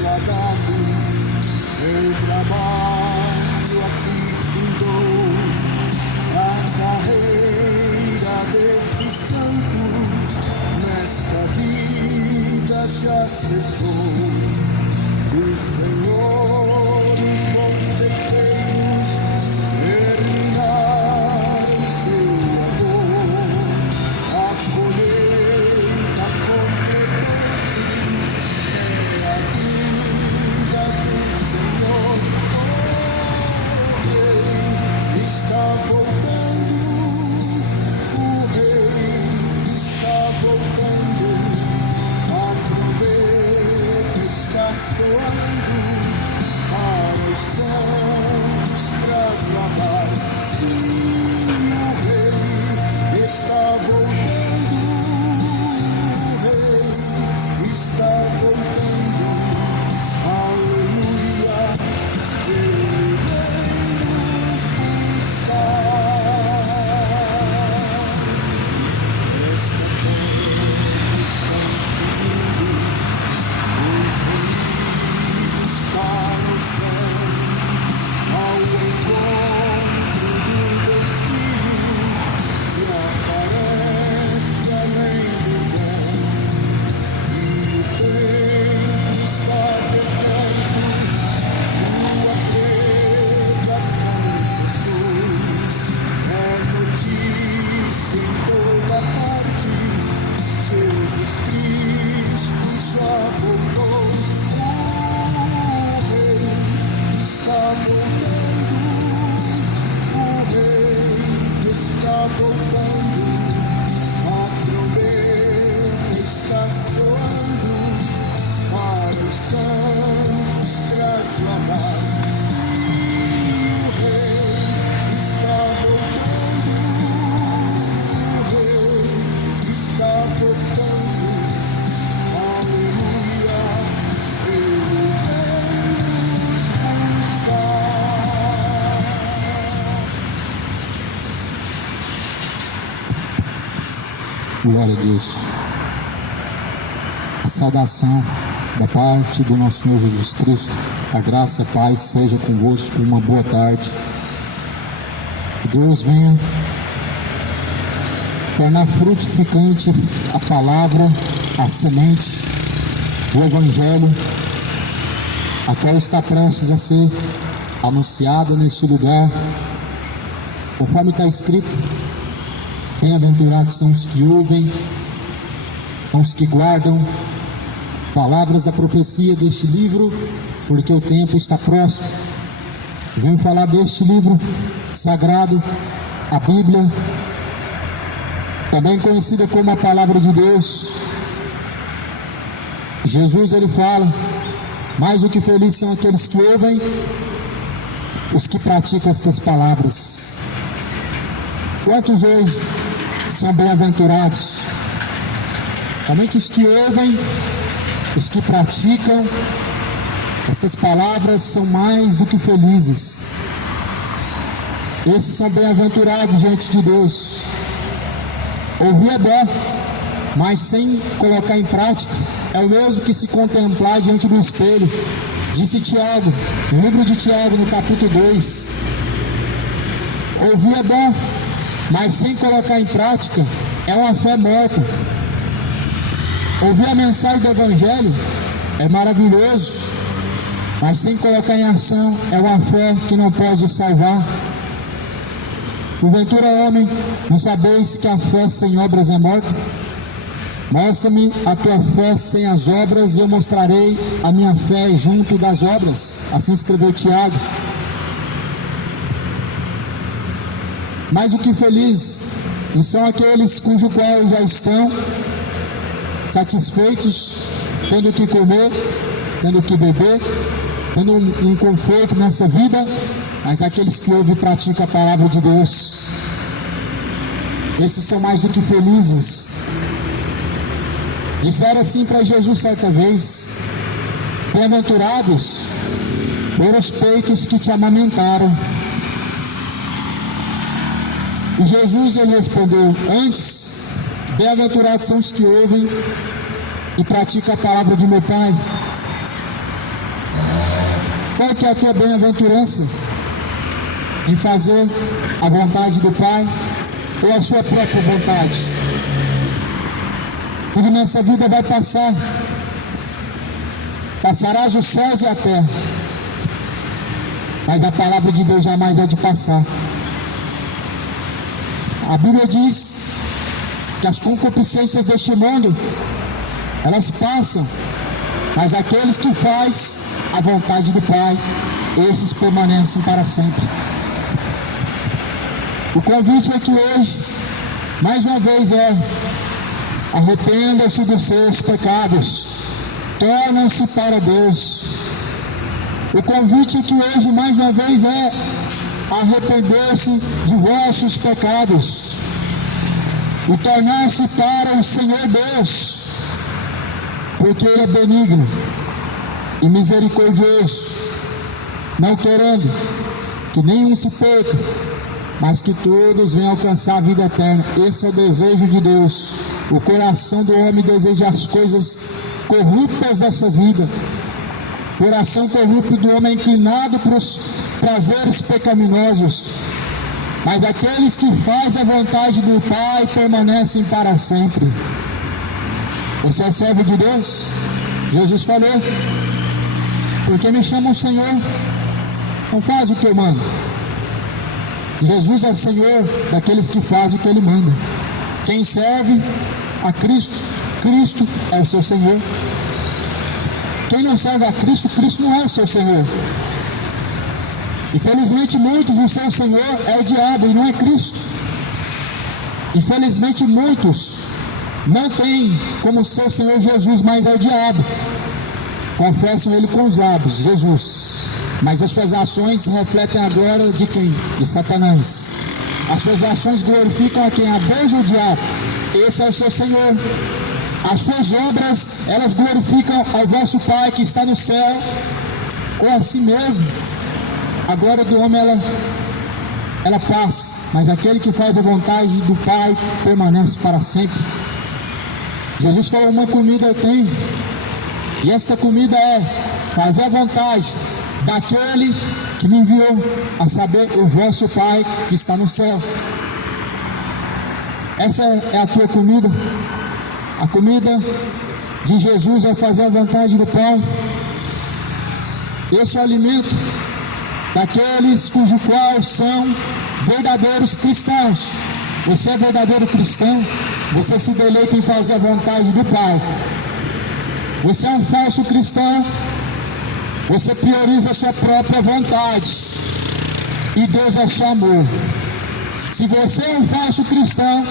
trasladados, seu trabalho aqui fundou, a carreira desses santos, nesta vida já cessou. Os senhores concerteiros terminaram seu amor, a colheita completou-se, é a vida do Senhor. O Rei está voltando, o Rei está voltando, a trombeta está soando para os santos trasladados. Sim, o Rei está voltando, o Rei está voltando. Aleluia, Ele vem nos buscar. Esta terra estão subindo os rios para o céu, ao encontro do Deus Filho, que aparece além do véu. E o tempo está deserto, tua pregação cessou. É notícia em toda parte, Jesus Cristo já voltou. O Rei está voltando, o Rei está voltando, a trombeta está soando para os santos trasladados. O Rei está voltando, o Rei está voltando. Aleluia, Ele vem nos buscar. Glória a Deus. A saudação da parte do nosso Senhor Jesus Cristo, a graça e a paz seja convosco. Uma boa tarde. Que Deus venha tornar frutificante a palavra, a semente, o Evangelho, a qual está prestes a ser anunciada neste lugar, conforme está escrito: bem-aventurados são os que ouvem, são os que guardam palavras da profecia deste livro, porque o tempo está próximo. Venho falar deste livro sagrado, a Bíblia, também conhecida como a Palavra de Deus. Jesus, ele fala: mais do que felizes são aqueles que ouvem, os que praticam estas palavras. Quantos hoje são bem-aventurados? Somente os que ouvem, os que praticam. Essas palavras são mais do que felizes. Esses são bem-aventurados diante de Deus. Ouvir é bom, mas sem colocar em prática é o mesmo que se contemplar diante do espelho. Disse Tiago, no livro de Tiago, no capítulo 2. Ouvir é bom, mas sem colocar em prática é uma fé morta. Ouvir a mensagem do Evangelho é maravilhoso, mas sem colocar em ação é uma fé que não pode salvar. Porventura, homem, não sabeis que a fé sem obras é morta? Mostra-me a tua fé sem as obras, e eu mostrarei a minha fé junto das obras. Assim escreveu Tiago. Mais do que felizes não são aqueles cujo qual já estão satisfeitos, tendo o que comer, tendo o que beber, tendo um conforto nessa vida, mas aqueles que ouvem e praticam a palavra de Deus. Esses são mais do que felizes. Disseram assim para Jesus certa vez: bem-aventurados foram os peitos que te amamentaram. E Jesus, ele respondeu: antes, bem-aventurados são os que ouvem e praticam a palavra de meu Pai. Qual que é a tua bem-aventurança? Em fazer a vontade do Pai ou a sua própria vontade? Tudo nessa vida vai passar. Passarás os céus e a terra, mas a palavra de Deus jamais é de passar. A Bíblia diz que as concupiscências deste mundo, elas passam, mas aqueles que fazem a vontade do Pai, esses permanecem para sempre. O convite aqui hoje, mais uma vez, é: arrependam-se dos seus pecados, tornam-se para Deus. O convite aqui hoje, mais uma vez, é: arrepender-se de vossos pecados e tornar-se para o Senhor Deus, porque Ele é benigno e misericordioso, não querendo que nenhum se perca, mas que todos venham alcançar a vida eterna. Esse é o desejo de Deus. O coração do homem deseja as coisas corruptas dessa vida. O coração corrupto do homem é inclinado para os prazeres pecaminosos, mas aqueles que fazem a vontade do Pai permanecem para sempre. Você é servo de Deus? Jesus falou: porque me chamam Senhor, não faz o que eu mando. Jesus é Senhor daqueles que fazem o que Ele manda. Quem serve a Cristo, Cristo é o seu Senhor. Quem não serve a Cristo, Cristo não é o seu Senhor. Infelizmente muitos, o seu Senhor é o diabo e não é Cristo. Infelizmente muitos não têm como seu Senhor Jesus, mas é o diabo. Confessam Ele com os lábios, Jesus, mas as suas ações refletem a glória de quem? De Satanás. As suas ações glorificam a quem? A Deus ou o diabo? Esse é o seu Senhor. As suas obras, elas glorificam ao vosso Pai que está no céu, ou a si mesmo. A glória do homem, ela passa, mas aquele que faz a vontade do Pai permanece para sempre. Jesus falou: uma comida eu tenho, e esta comida é fazer a vontade daquele que me enviou, a saber, o vosso Pai que está no céu. Essa é a tua comida. A comida de Jesus é fazer a vontade do Pai. Esse é o alimento daqueles cujo qual são verdadeiros cristãos. Você é verdadeiro cristão? Você se deleita em fazer a vontade do Pai. Você é um falso cristão? Você prioriza a sua própria vontade, e Deus é só amor. Se você é um falso cristão,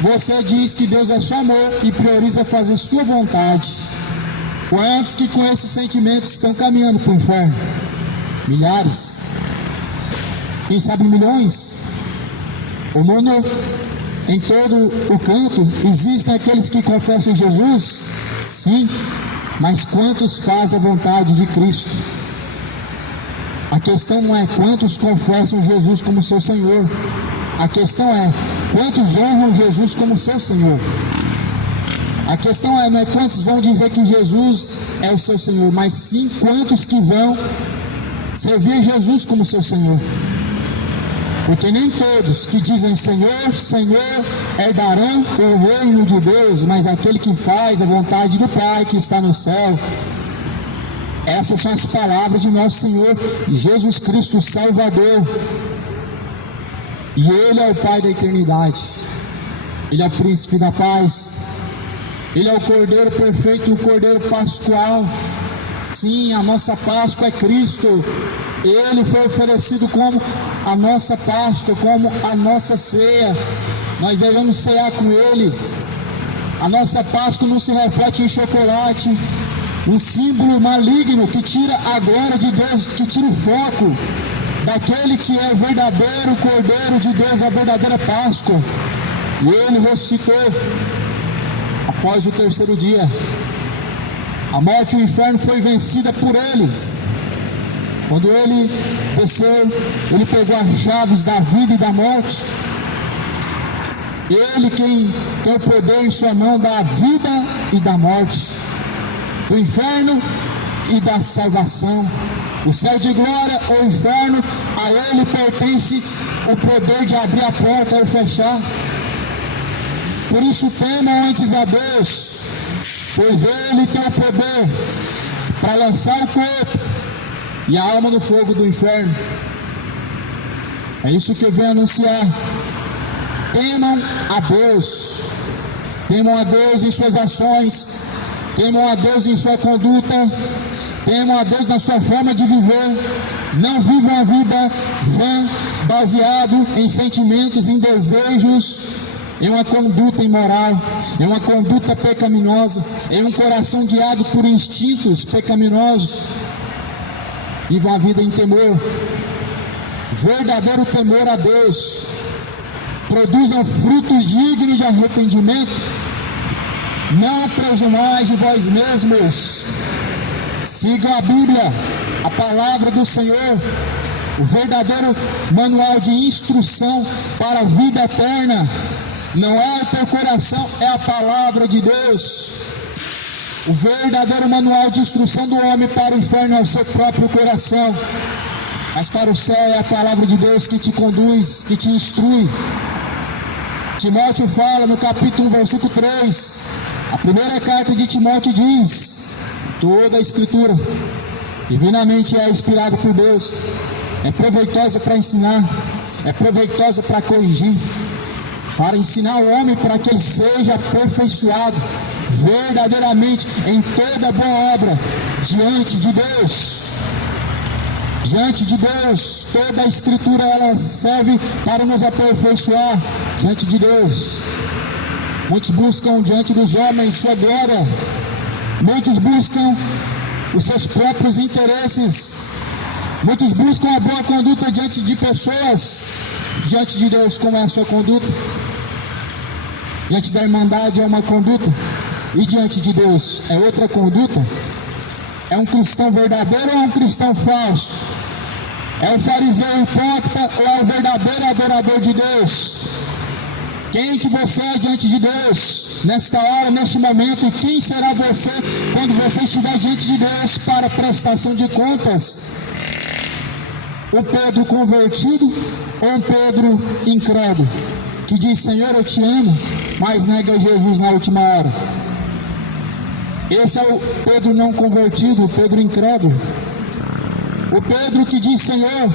você diz que Deus é só amor e prioriza fazer sua vontade. Quantos que com esses sentimentos estão caminhando para o inferno? Milhares, quem sabe milhões. O mundo, em todo o canto, existem aqueles que confessam Jesus, sim, mas quantos fazem a vontade de Cristo? A questão não é quantos confessam Jesus como seu Senhor. A questão é quantos honram Jesus como seu Senhor. A questão não é quantos vão dizer que Jesus é o seu Senhor, mas sim quantos que vão servir Jesus como seu Senhor. Porque nem todos que dizem Senhor, Senhor, herdarão o reino de Deus, mas aquele que faz a vontade do Pai que está no céu. Essas são as palavras de nosso Senhor Jesus Cristo, Salvador. E Ele é o Pai da eternidade. Ele é o príncipe da paz. Ele é o Cordeiro perfeito, o Cordeiro pascual. Sim, a nossa Páscoa é Cristo. Ele foi oferecido como a nossa Páscoa, como a nossa ceia. Nós devemos cear com Ele. A nossa Páscoa não se reflete em chocolate, um símbolo maligno que tira a glória de Deus, que tira o foco daquele que é o verdadeiro Cordeiro de Deus, a verdadeira Páscoa. E Ele ressuscitou após o terceiro dia. A morte e o inferno foi vencida por Ele. Quando Ele desceu, Ele pegou as chaves da vida e da morte. Ele quem tem o poder em sua mão da vida e da morte, do inferno e da salvação. o céu de glória ou o inferno, a ele pertence o poder de abrir a porta ou fechar. Por isso temam antes a Deus, pois ele tem o poder para lançar o corpo e a alma no fogo do inferno. É isso que eu venho anunciar. Temam a Deus. Temam a Deus em suas ações. Temam a Deus em sua conduta. Temam a Deus na sua forma de viver. Não vivam a vida vã, baseado em sentimentos, em desejos, em uma conduta imoral, em uma conduta pecaminosa, em um coração guiado por instintos pecaminosos. Vivam a vida em temor, verdadeiro temor a Deus. Produzam frutos dignos de arrependimento. Não presumais de vós mesmos. Sigam a Bíblia, a palavra do Senhor, o verdadeiro manual de instrução para a vida eterna. Não é o teu coração, é a palavra de Deus. O verdadeiro manual de instrução do homem para o inferno é o seu próprio coração. Mas para o céu é a palavra de Deus que te conduz, que te instrui. Timóteo fala no capítulo 1, versículo 3. A primeira carta de Timóteo diz: toda a escritura divinamente é inspirada por Deus, é proveitosa para ensinar, é proveitosa para corrigir, para ensinar o homem para que ele seja aperfeiçoado verdadeiramente em toda boa obra diante de Deus. Diante de Deus, toda a escritura ela serve para nos aperfeiçoar diante de Deus. Muitos buscam diante dos homens sua glória. Muitos buscam os seus próprios interesses. Muitos buscam a boa conduta diante de pessoas. Diante de Deus, como é a sua conduta? Diante da Irmandade é uma conduta, e diante de Deus é outra conduta. É um cristão verdadeiro ou é um cristão falso? É um fariseu hipócrita ou é um verdadeiro adorador de Deus? Quem que você é diante de Deus nesta hora, neste momento? E quem será você quando você estiver diante de Deus para prestação de contas? Um Pedro convertido ou um Pedro incrédulo, que diz: Senhor, eu te amo, mas nega Jesus na última hora? Esse é o Pedro não convertido, o Pedro incrédulo. O Pedro que diz: Senhor,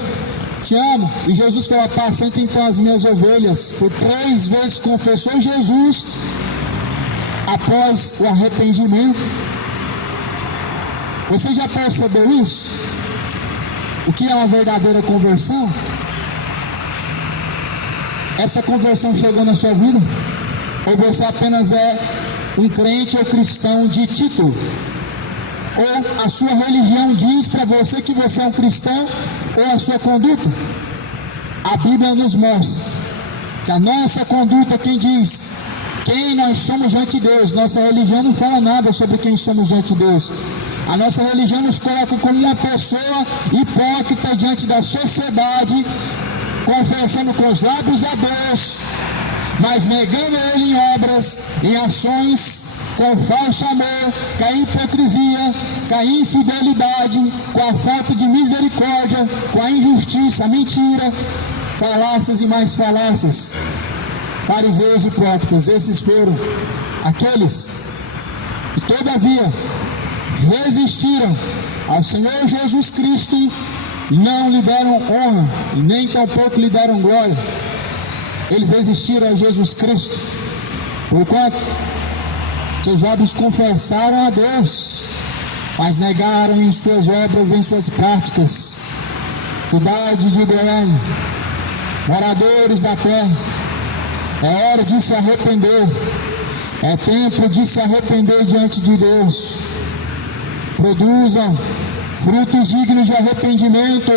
te amo, e Jesus falou: apacenta então as minhas ovelhas. Por 3 vezes confessou Jesus após o arrependimento. Você já percebeu isso? O que é uma verdadeira conversão? Essa conversão chegou na sua vida? Ou você apenas é um crente ou cristão de título? Ou a sua religião diz para você que você é um cristão, ou a sua conduta? A Bíblia nos mostra que a nossa conduta, quem diz quem nós somos diante de Deus. Nossa religião não fala nada sobre quem somos diante de Deus. A nossa religião nos coloca como uma pessoa hipócrita diante da sociedade, confessando com os lábios a Deus, mas negando Ele em obras, em ações, com falso amor, com a hipocrisia, com a infidelidade, com a falta de misericórdia, com a injustiça, a mentira, falácias e mais falácias. Fariseus e hipócritas, esses foram aqueles que todavia resistiram ao Senhor Jesus Cristo e não lhe deram honra, e nem tampouco lhe deram glória. Eles resistiram a Jesus Cristo, porquanto seus lábios confessaram a Deus, mas negaram em suas obras, em suas práticas. Cidade de Belém, moradores da terra, é hora de se arrepender, é tempo de se arrepender diante de Deus. Produzam frutos dignos de arrependimento.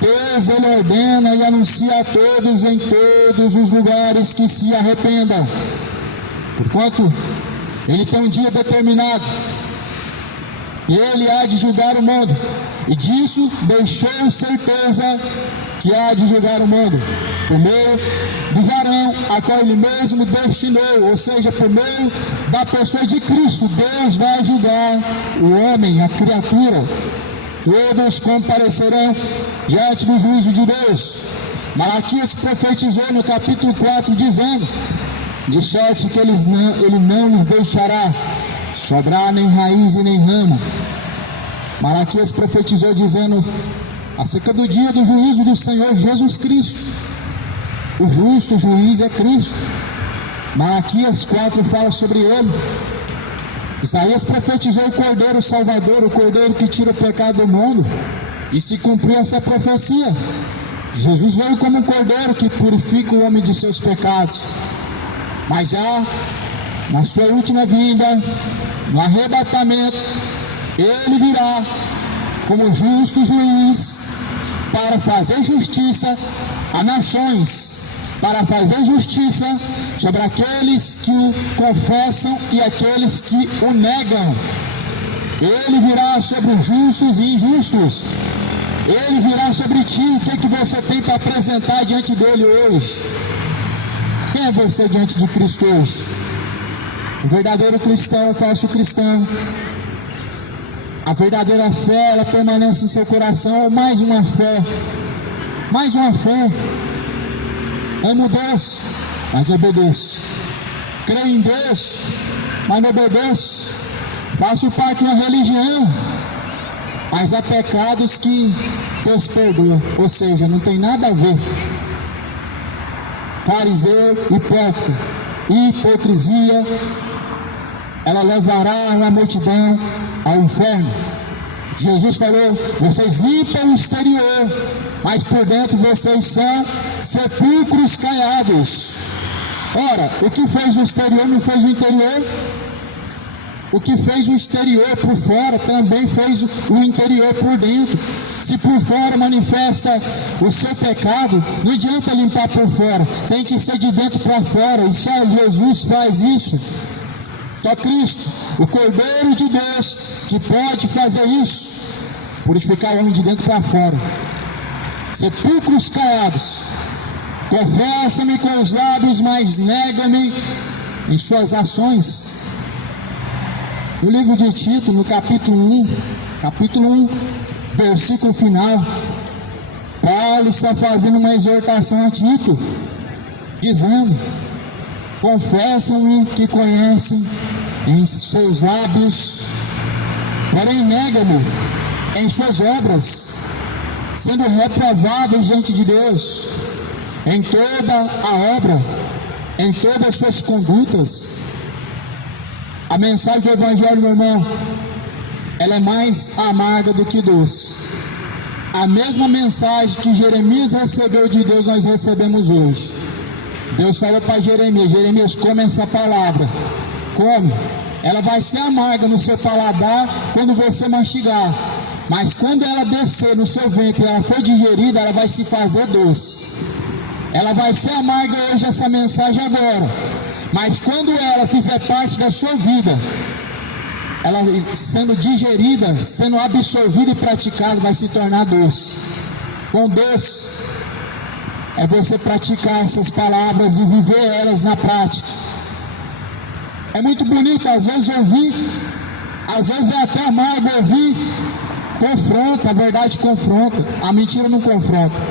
Deus, Ele ordena e anuncia a todos em todos os lugares que se arrependam, porquanto Ele tem um dia determinado e Ele há de julgar o mundo, e disso deixou certeza que há de julgar o mundo. por meio do varão a qual ele mesmo destinou, ou seja, por meio da pessoa de Cristo, Deus vai julgar o homem, a criatura. Todos comparecerão diante do juízo de Deus. Malaquias profetizou no capítulo 4, dizendo: de sorte que ele não lhes deixará sobrar nem raiz e nem ramo. Malaquias profetizou dizendo acerca do dia do juízo do Senhor Jesus Cristo. O justo juiz é Cristo. Malaquias 4 fala sobre ele. Isaías profetizou o Cordeiro Salvador, o Cordeiro que tira o pecado do mundo, e se cumpriu essa profecia. Jesus veio como um Cordeiro que purifica o homem de seus pecados. Mas já na sua última vinda, no arrebatamento, ele virá como justo juiz para fazer justiça a nações, para fazer justiça sobre aqueles que o confessam e aqueles que o negam. Ele virá sobre os justos e injustos. Ele virá sobre ti. O que você tem para apresentar diante dele hoje? Quem é você diante de Cristo hoje? O verdadeiro cristão, o falso cristão. A verdadeira fé, ela permanece em seu coração. Mais uma fé. Mais uma fé. Amo Deus, mas não obedeço. Creio em Deus, mas não obedeço. Faço parte de uma religião, mas há pecados que Deus perdoa. Ou seja, não tem nada a ver. Fariseu, hipócrita, hipocrisia, ela levará uma multidão ao inferno. Jesus falou: vocês limpam o exterior, mas por dentro vocês são sepulcros caiados. Ora, o que fez o exterior não fez o interior? O que fez o exterior por fora também fez o interior por dentro. Se por fora manifesta o seu pecado, não adianta limpar por fora, tem que ser de dentro para fora, e só Jesus faz isso. Só Cristo, o Cordeiro de Deus, que pode fazer isso, purificar o homem de dentro para fora. Sepulcros caiados, confessam-me com os lábios, mas negam-me em suas ações. No livro de Tito, no capítulo 1, versículo final, Paulo está fazendo uma exortação a Tito, dizendo: confessam-me que conhecem em seus lábios, porém negam-me em suas obras, sendo reprováveis diante de Deus em toda a obra, em todas as suas condutas. A mensagem do Evangelho, meu irmão, ela é mais amarga do que doce. A mesma mensagem que Jeremias recebeu de Deus, nós recebemos hoje. Deus falou para Jeremias: Jeremias, come essa palavra, come. Ela vai ser amarga no seu paladar quando você mastigar, mas quando ela descer no seu ventre e ela for digerida, ela vai se fazer doce. Ela vai ser amarga hoje, essa mensagem agora, mas quando ela fizer parte da sua vida, ela sendo digerida, sendo absorvida e praticada, vai se tornar doce. Com doce é você praticar essas palavras e viver elas na prática. É muito bonito às vezes ouvir, às vezes é até amargo ouvir. Confronta, a verdade confronta, a mentira não confronta.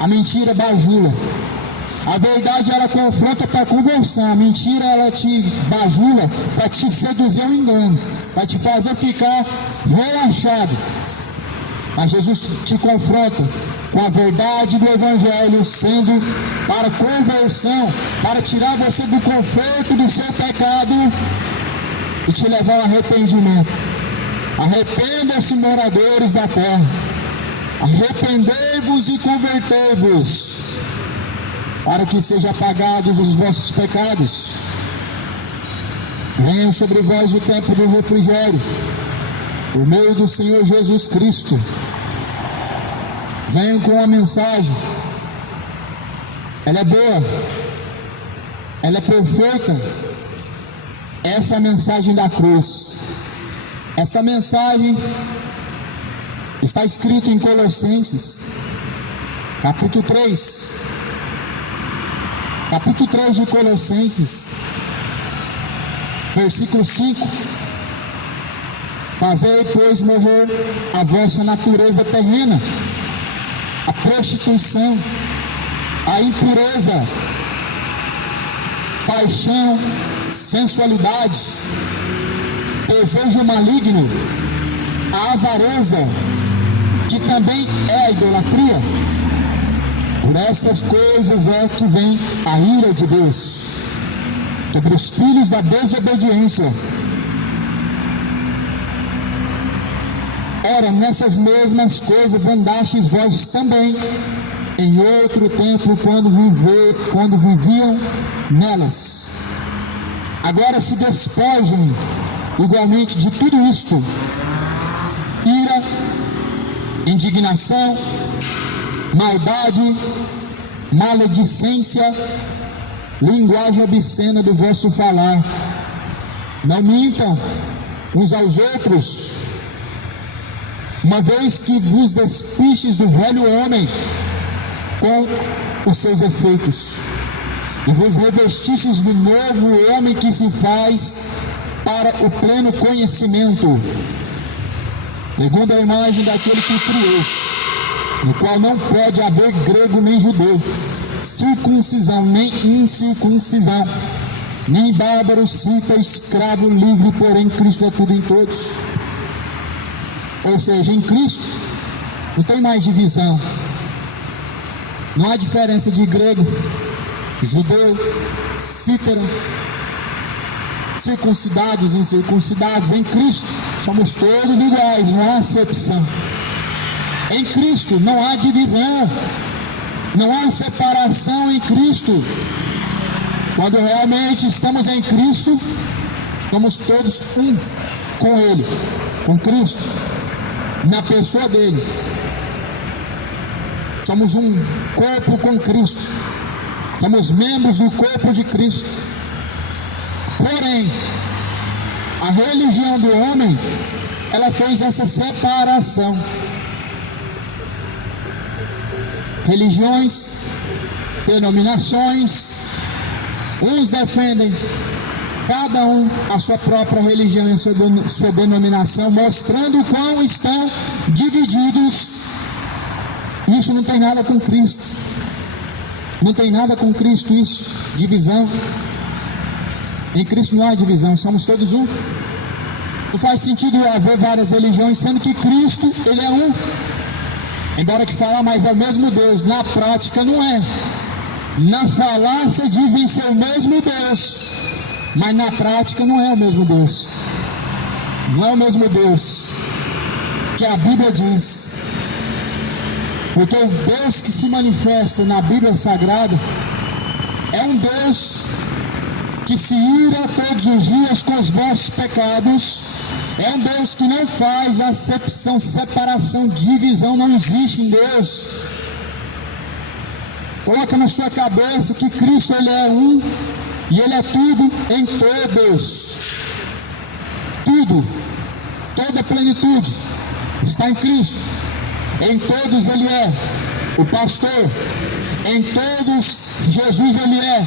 A mentira bajula. A verdade ela confronta para conversar, a mentira ela te bajula para te seduzir ao engano, para te fazer ficar relaxado. Mas Jesus te confronta com a verdade do Evangelho, sendo para conversão, para tirar você do conforto do seu pecado e te levar ao arrependimento. Arrependam-se, moradores da terra, arrependei-vos e convertei-vos, para que sejam apagados os vossos pecados. Venham sobre vós o tempo do refrigério, por meio do Senhor Jesus Cristo. Venham com a mensagem. Ela é boa, ela é perfeita. Essa é a mensagem da cruz. Esta mensagem está escrito em Colossenses, capítulo 3, Capítulo 3 de Colossenses, versículo 5. Fazei, pois, morrer a vossa natureza terrena, a prostituição, a impureza, paixão, sensualidade, desejo maligno, a avareza, que também é a idolatria. Por estas coisas é que vem a ira de Deus sobre os filhos da desobediência. Ora, nessas mesmas coisas andastes vós também em outro tempo, quando viviam nelas. Agora se despojem igualmente de tudo isto: ira, indignação, maldade, maledicência, linguagem obscena do vosso falar. Não mintam uns aos outros, uma vez que vos despistes do velho homem com os seus efeitos, e vos revestistes do novo homem que se faz para o pleno conhecimento, segundo a imagem daquele que criou, no qual não pode haver grego nem judeu, circuncisão nem incircuncisão, nem bárbaro, cita, escravo, livre, porém Cristo é tudo em todos. Ou seja, em Cristo não tem mais divisão, não há diferença de grego, judeu, cítaro, circuncidados, incircuncidados. Em Cristo somos todos iguais, não há acepção. Em Cristo não há divisão, não há separação em Cristo. Quando realmente estamos em Cristo, somos todos um com Ele, com Cristo, na pessoa dele. Somos um corpo com Cristo, somos membros do corpo de Cristo. Porém, a religião do homem, ela fez essa separação. Religiões, denominações, uns defendem cada um a sua própria religião e a sua denominação, mostrando o quão estão divididos. Isso não tem nada com Cristo. Não tem nada com Cristo isso, divisão. Em Cristo não há divisão, somos todos um. Não faz sentido haver várias religiões, sendo que Cristo, Ele é um. Embora que falar, mas é o mesmo Deus, na prática não é. Na falácia dizem ser o mesmo Deus, mas na prática não é o mesmo Deus. Não é o mesmo Deus que a Bíblia diz. Porque o Deus que se manifesta na Bíblia Sagrada é um Deus que se ira todos os dias com os vossos pecados. É um Deus que não faz acepção, separação, divisão, não existe em Deus. Coloca na sua cabeça que Cristo, Ele é um e Ele é tudo em todos. Tudo, toda a plenitude está em Cristo. Em todos Ele é o pastor, em todos Jesus Ele é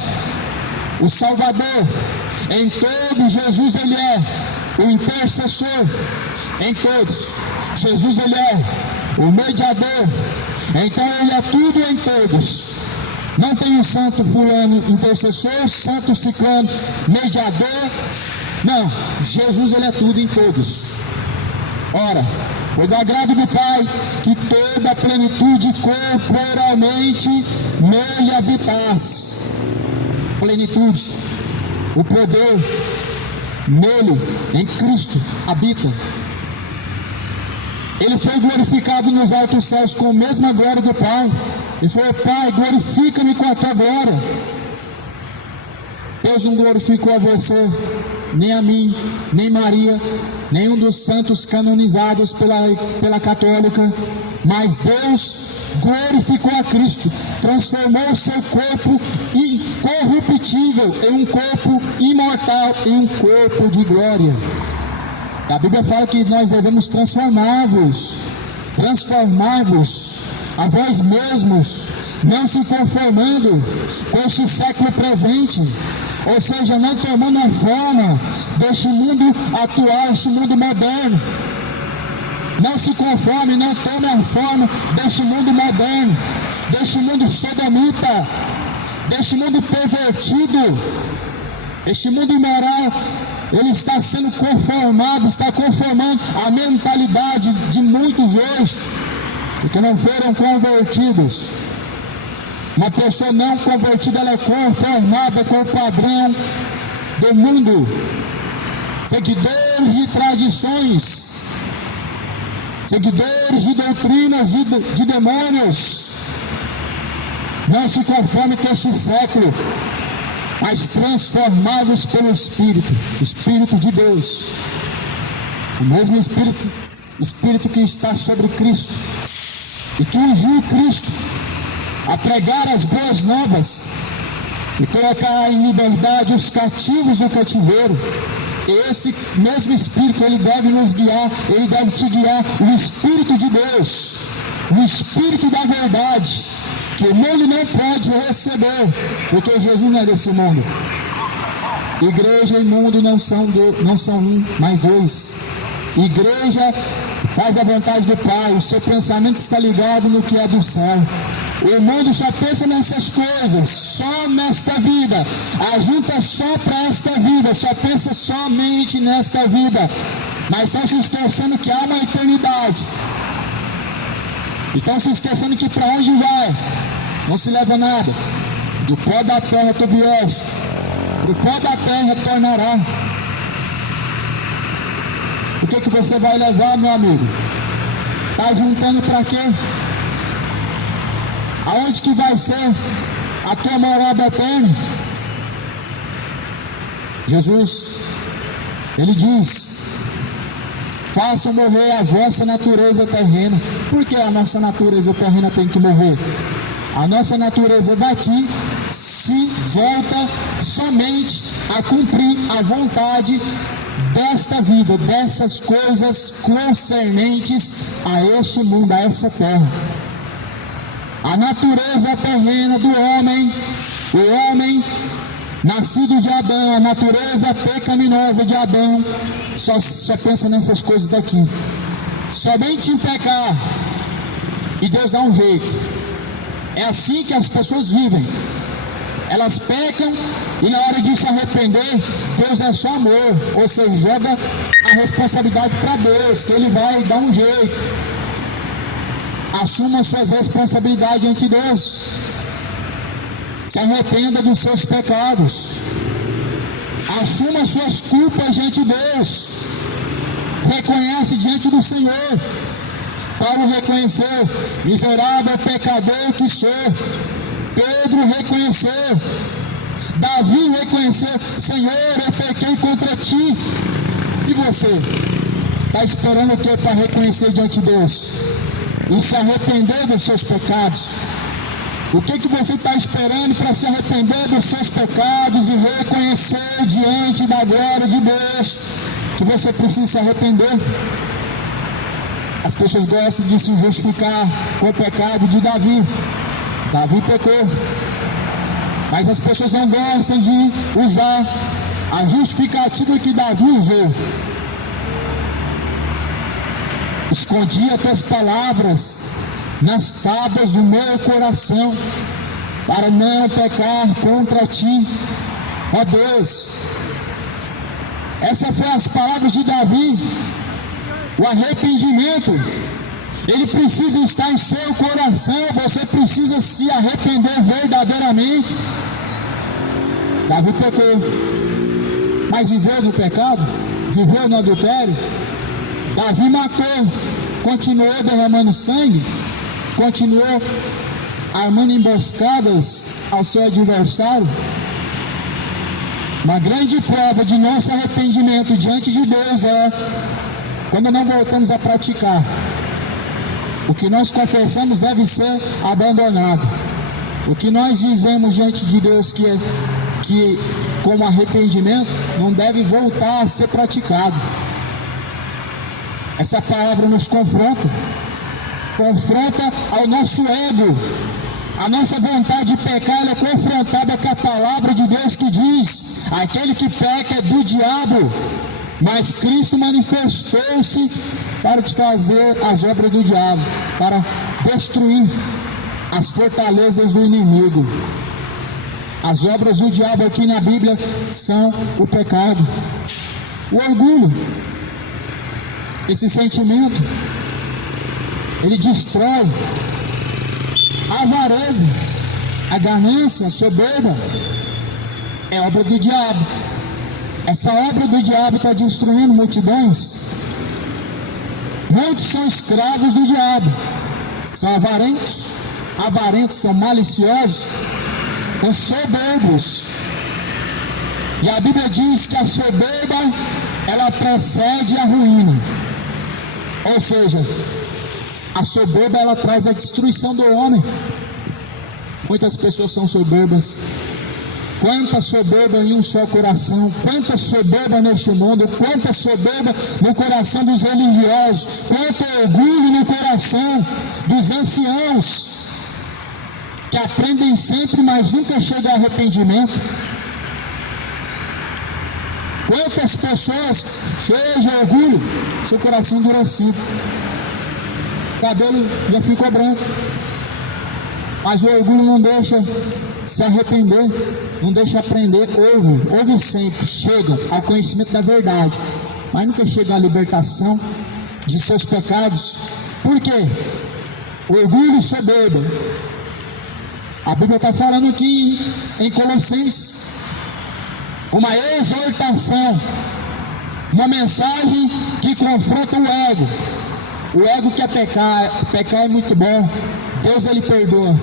o Salvador, em todos Jesus Ele é o intercessor, em todos Jesus Ele é o mediador. Então Ele é tudo em todos. Não tem um santo fulano intercessor, santo ciclano mediador. Não, Jesus Ele é tudo em todos. Ora, foi do agrado do Pai que toda a plenitude corporalmente nele habitasse. Plenitude, o poder nele, em Cristo, habita. Ele foi glorificado nos altos céus com a mesma glória do Pai. Ele falou: Pai, glorifica-me com a tua glória. Deus não glorificou a você, nem a mim, nem Maria, nenhum dos santos canonizados pela católica, mas Deus glorificou a Cristo, transformou o seu corpo incorruptível em um corpo imortal, em um corpo de glória. A Bíblia fala que nós devemos transformar-vos a vós mesmos, não se conformando com este século presente, ou seja, não tomando a forma deste mundo atual, este mundo moderno. Não se conforme, não tome a forma deste mundo moderno, deste mundo sodomita, deste mundo pervertido, este mundo imoral. Ele está sendo conformado, está conformando a mentalidade de muitos hoje, porque não foram convertidos. Uma pessoa não convertida, ela é conformada com o padrão do mundo, seguidores de tradições, seguidores de doutrinas de demônios. Não se conforme com este século, mas transformados pelo Espírito, o Espírito de Deus, o mesmo Espírito que está sobre Cristo e que ungiu Cristo a pregar as boas novas e colocar em liberdade os cativos do cativeiro. Esse mesmo Espírito, ele deve nos guiar, ele deve te guiar, o Espírito de Deus, o Espírito da verdade, que o mundo não pode receber, porque Jesus não é desse mundo. Igreja e mundo não são um, mas dois. Igreja faz a vontade do Pai, o seu pensamento está ligado no que é do céu. O mundo só pensa nessas coisas, só nesta vida, ajunta só para esta vida, só pensa somente nesta vida, mas estão se esquecendo que há uma eternidade. Estão se esquecendo que para onde vai, não se leva nada. Do pó da terra tu vieste, do pó da terra tornará. O que você vai levar, meu amigo? Está juntando para quê? Aonde que vai ser a tua morada eterna? Jesus, ele diz: façam morrer a vossa natureza terrena. Por que a nossa natureza terrena tem que morrer? A nossa natureza daqui se volta somente a cumprir a vontade desta vida, dessas coisas concernentes a este mundo, a essa terra. A natureza terrena do homem, o homem nascido de Adão, a natureza pecaminosa de Adão, só pensa nessas coisas daqui, somente em pecar, e Deus dá um jeito. É assim que as pessoas vivem. Elas pecam e na hora de se arrepender, Deus é só amor, ou seja, joga a responsabilidade para Deus, que Ele vai dar um jeito. Assuma suas responsabilidades diante de Deus. Se arrependa dos seus pecados. Assuma suas culpas diante de Deus. Reconhece diante do Senhor. Paulo reconheceu: miserável pecador que sou. Pedro reconheceu. Davi reconheceu: Senhor, eu pequei contra ti. E você? Está esperando o que para reconhecer diante de Deus? E se arrepender dos seus pecados? O que você está esperando para se arrepender dos seus pecados e reconhecer diante da glória de Deus que você precisa se arrepender? As pessoas gostam de se justificar com o pecado de Davi. Davi pecou, mas as pessoas não gostam de usar a justificativa que Davi usou. Escondi as tuas palavras nas tábuas do meu coração, para não pecar contra ti, ó Deus. Essas foram as palavras de Davi. O arrependimento, ele precisa estar em seu coração. Você precisa se arrepender verdadeiramente. Davi pecou, mas viveu no pecado, viveu no adultério. Davi matou, continuou derramando sangue, continuou armando emboscadas ao seu adversário. Uma grande prova de nosso arrependimento diante de Deus é quando não voltamos a praticar. O que nós confessamos deve ser abandonado. O que nós dizemos diante de Deus que como arrependimento não deve voltar a ser praticado. Essa palavra nos confronta. confronta ao nosso ego. A nossa vontade de pecar, ela é confrontada com a palavra de Deus que diz: aquele que peca é do diabo, mas Cristo manifestou-se para desfazer as obras do diabo, para destruir as fortalezas do inimigo. As obras do diabo aqui na Bíblia são o pecado, o orgulho. Esse sentimento, ele destrói. A avareza, a ganância, a soberba, é obra do diabo. Essa obra do diabo está destruindo multidões. Muitos são escravos do diabo, são avarentos, são maliciosos, são soberbos. E a Bíblia diz que a soberba, ela precede a ruína. Ou seja, a soberba, ela traz a destruição do homem. Muitas pessoas são soberbas. Quanta soberba em um só coração, quanta soberba neste mundo, quanta soberba no coração dos religiosos, quanto orgulho no coração dos anciãos, que aprendem sempre, mas nunca chega a arrependimento. Quantas pessoas cheias de orgulho, seu coração endurecido, o cabelo já ficou branco, mas o orgulho não deixa se arrepender, não deixa aprender. Ouve sempre, chega ao conhecimento da verdade, mas nunca chega à libertação de seus pecados. Por quê? Orgulho e soberba. A Bíblia está falando aqui em Colossenses, uma exortação, uma mensagem que confronta o ego. O ego quer pecar, pecar é muito bom, Deus ele perdoa,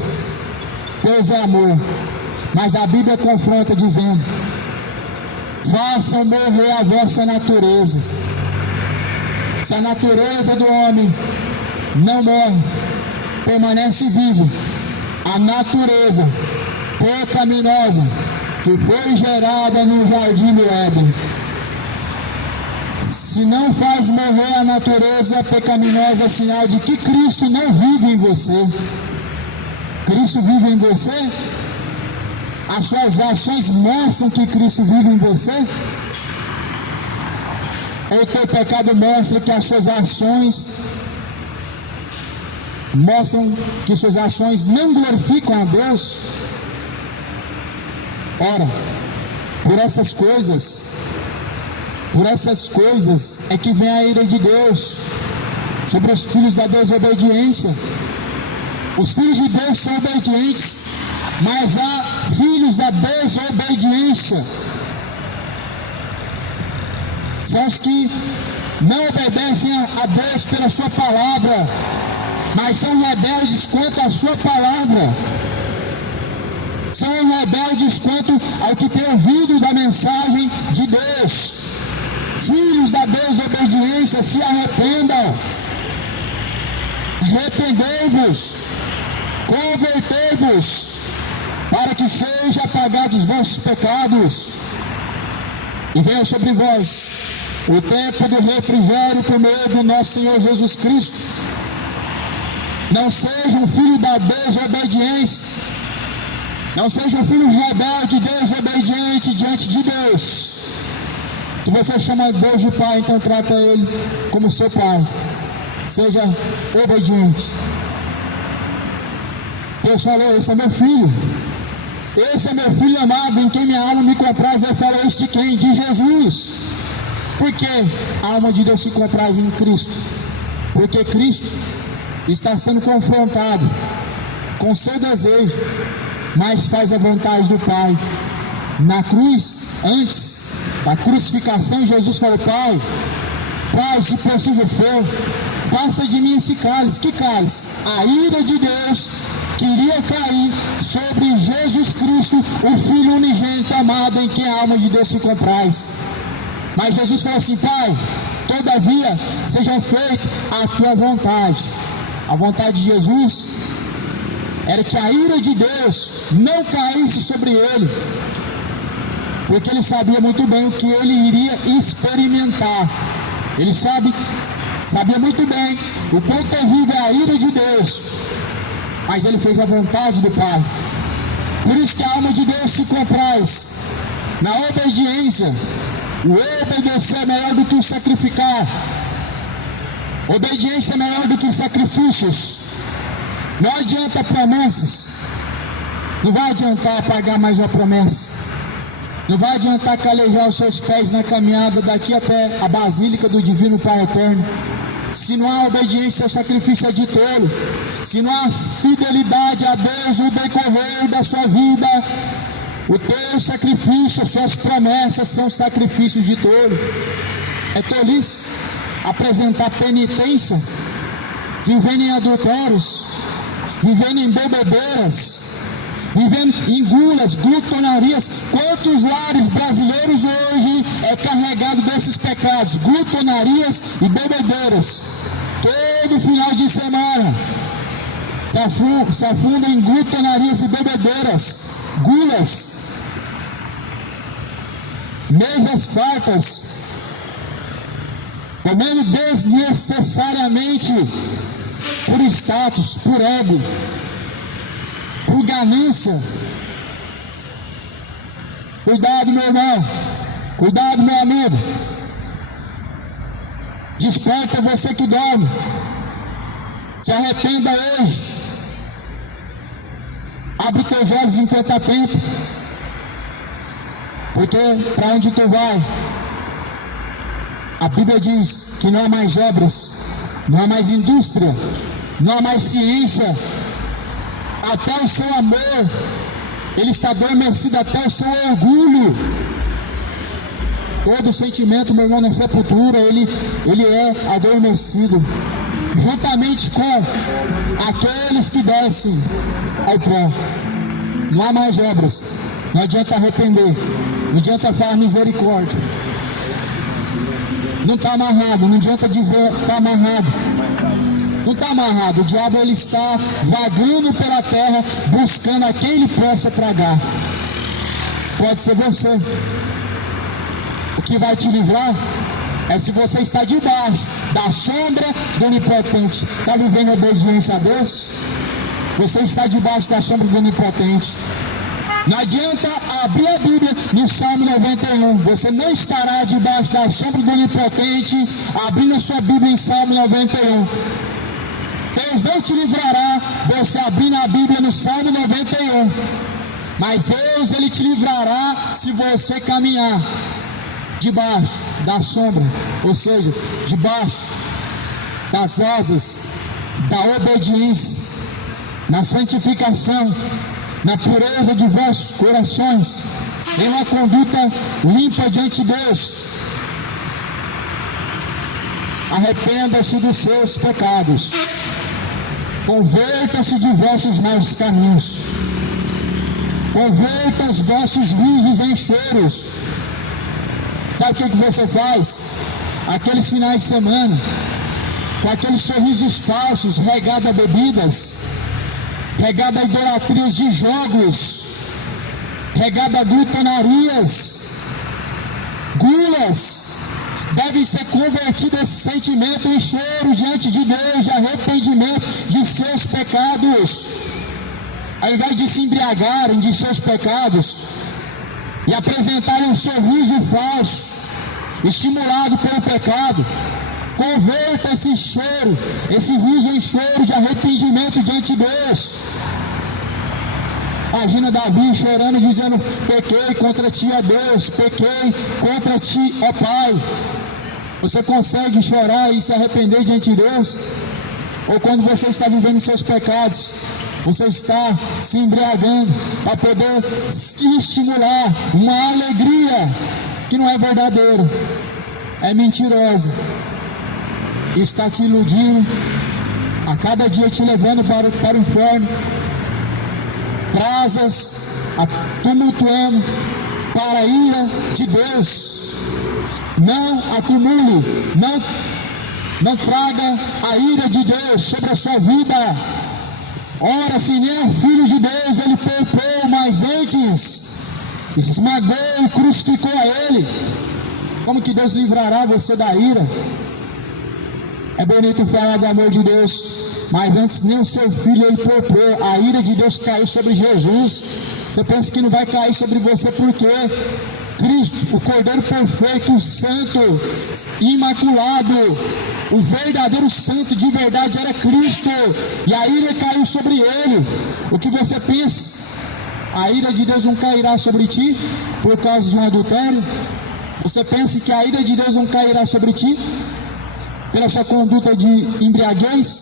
Deus é amor, mas a Bíblia confronta dizendo: façam morrer a vossa natureza. Se a natureza do homem não morre, permanece vivo, a natureza pecaminosa que foi gerada no jardim do Éden, se não faz morrer a natureza pecaminosa, é sinal de que Cristo não vive em você. Cristo vive em você? As suas ações mostram que Cristo vive em você? Ou o teu pecado mostra que as suas ações mostram que suas ações não glorificam a Deus? Ora, por essas coisas é que vem a ira de Deus sobre os filhos da desobediência. Os filhos de Deus são obedientes, mas há filhos da desobediência. São os que não obedecem a Deus pela sua palavra, mas são rebeldes quanto à sua palavra. São rebeldes quanto ao que tem ouvido da mensagem de Deus. Filhos da desobediência, se arrependam. Arrependei-vos, convertei-vos, para que sejam apagados os vossos pecados, e venha sobre vós o tempo do refrigério por meio do nosso Senhor Jesus Cristo. Não seja um filho da desobediência, não seja um filho rebelde, desobediente diante de Deus. Se você chama Deus de Pai, então trata Ele como seu Pai. Seja obediente. Deus falou: esse é meu filho. Esse é meu filho amado, em quem minha alma me compraz. Ele falou isso de quem? De Jesus. Por que a alma de Deus se compraz em Cristo? Porque Cristo está sendo confrontado com seu desejo, mas faz a vontade do Pai. Na cruz, antes da crucificação, Jesus falou: Pai, se possível for, passa de mim esse cálice. Que cálice? A ira de Deus queria cair sobre Jesus Cristo, o Filho unigênito amado, em quem a alma de Deus se compraz. Mas Jesus falou assim: Pai, todavia seja feita a tua vontade. A vontade de Jesus era que a ira de Deus não caísse sobre ele, porque ele sabia muito bem o que ele iria experimentar. Ele sabe sabia muito bem o quão terrível é a ira de Deus, mas ele fez a vontade do Pai. Por isso que a alma de Deus se compraz na obediência. O obedecer é melhor do que o sacrificar. Obediência é melhor do que sacrifícios. Não adianta promessas. Não vai adiantar pagar mais uma promessa. Não vai adiantar calejar os seus pés na caminhada daqui até a Basílica do Divino Pai Eterno. Se não há obediência ao sacrifício é de tolo. Se não há fidelidade a Deus no decorrer da sua vida, o teu sacrifício, as suas promessas são sacrifícios de tolo. É tolice apresentar penitência, vivendo em adultérios, vivendo em bebedeiras, vivendo em gulas, glutonarias. Quantos lares brasileiros hoje é carregado desses pecados, glutonarias e bebedeiras? Todo final de semana se afunda em glutonarias e bebedeiras, gulas, mesas fartas, comendo desnecessariamente por status, por ego, por ganância. Cuidado, meu irmão, cuidado, meu amigo. Desperta você que dorme, se arrependa hoje. Abre teus olhos enquanto há tempo, porque para onde tu vai, a Bíblia diz que não há mais obras, não há mais indústria, não há mais ciência. Até o seu amor, ele está adormecido, até o seu orgulho. Todo sentimento, meu irmão, na sepultura, ele é adormecido, juntamente com aqueles que descem ao pó. Não há mais obras, não adianta arrepender, não adianta falar misericórdia. Não está amarrado, não adianta dizer está amarrado. Não está amarrado, o diabo ele está vagando pela terra, buscando a quem ele possa tragar. Pode ser você. O que vai te livrar é se você está debaixo da sombra do Onipotente. Está vivendo obediência a Deus? Você está debaixo da sombra do Onipotente. Não adianta abrir a Bíblia no Salmo 91. Você não estará debaixo da sombra do Onipotente abrindo a sua Bíblia em Salmo 91. Deus não te livrará você abrindo a Bíblia no Salmo 91. Mas Deus, ele te livrará se você caminhar debaixo da sombra, ou seja, debaixo das asas da obediência, na santificação, na pureza de vossos corações, em uma conduta limpa diante de Deus. Arrependa-se dos seus pecados, converta-se de vossos maus caminhos, converta os vossos risos em choros. Sabe o que você faz? Aqueles finais de semana, com aqueles sorrisos falsos, regado a bebidas, regado a idolatrias de jogos, regado a glutonarias, gulas, devem ser convertidos esse sentimento em choro diante de Deus, de arrependimento de seus pecados, ao invés de se embriagarem de seus pecados e apresentarem um sorriso falso, estimulado pelo pecado. Converta esse choro, esse riso em choro de arrependimento diante de Deus. Imagina Davi chorando, dizendo: pequei contra ti, ó Deus, pequei contra ti, ó Pai. Você consegue chorar e se arrepender diante de Deus? Ou quando você está vivendo seus pecados, você está se embriagando para poder estimular uma alegria que não é verdadeira, é mentirosa, está te iludindo, a cada dia te levando para o inferno, brasas tumultuando para a ira de Deus. Não acumule, não traga a ira de Deus sobre a sua vida. Ora, se nem o Filho de Deus ele poupou, mas antes esmagou e crucificou a ele, como que Deus livrará você da ira? É bonito falar do amor de Deus, mas antes nem o seu filho ele poupou. A ira de Deus caiu sobre Jesus. Você pensa que não vai cair sobre você por quê? Cristo, o Cordeiro perfeito, o santo, imaculado, o verdadeiro santo de verdade era Cristo, e a ira caiu sobre ele. O que você pensa? A ira de Deus não cairá sobre ti por causa de um adultério? Você pensa que a ira de Deus não cairá sobre ti pela sua conduta de embriaguez,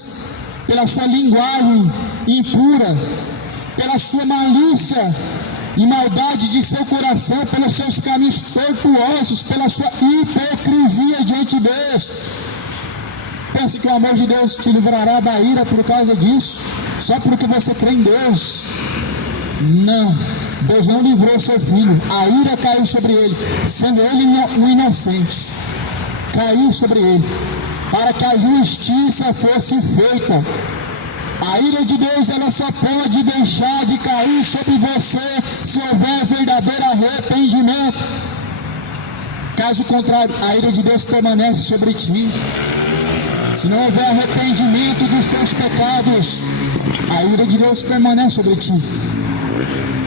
pela sua linguagem impura, pela sua malícia e maldade de seu coração, pelos seus caminhos tortuosos, pela sua hipocrisia diante de Deus? Pensa que o amor de Deus te livrará da ira por causa disso, só porque você crê em Deus? Não, Deus não livrou o seu filho, a ira caiu sobre ele, sendo ele um inocente, caiu sobre ele, para que a justiça fosse feita. A ira de Deus, ela só pode deixar de cair sobre você se houver verdadeiro arrependimento. Caso contrário, a ira de Deus permanece sobre ti. Se não houver arrependimento dos seus pecados, a ira de Deus permanece sobre ti.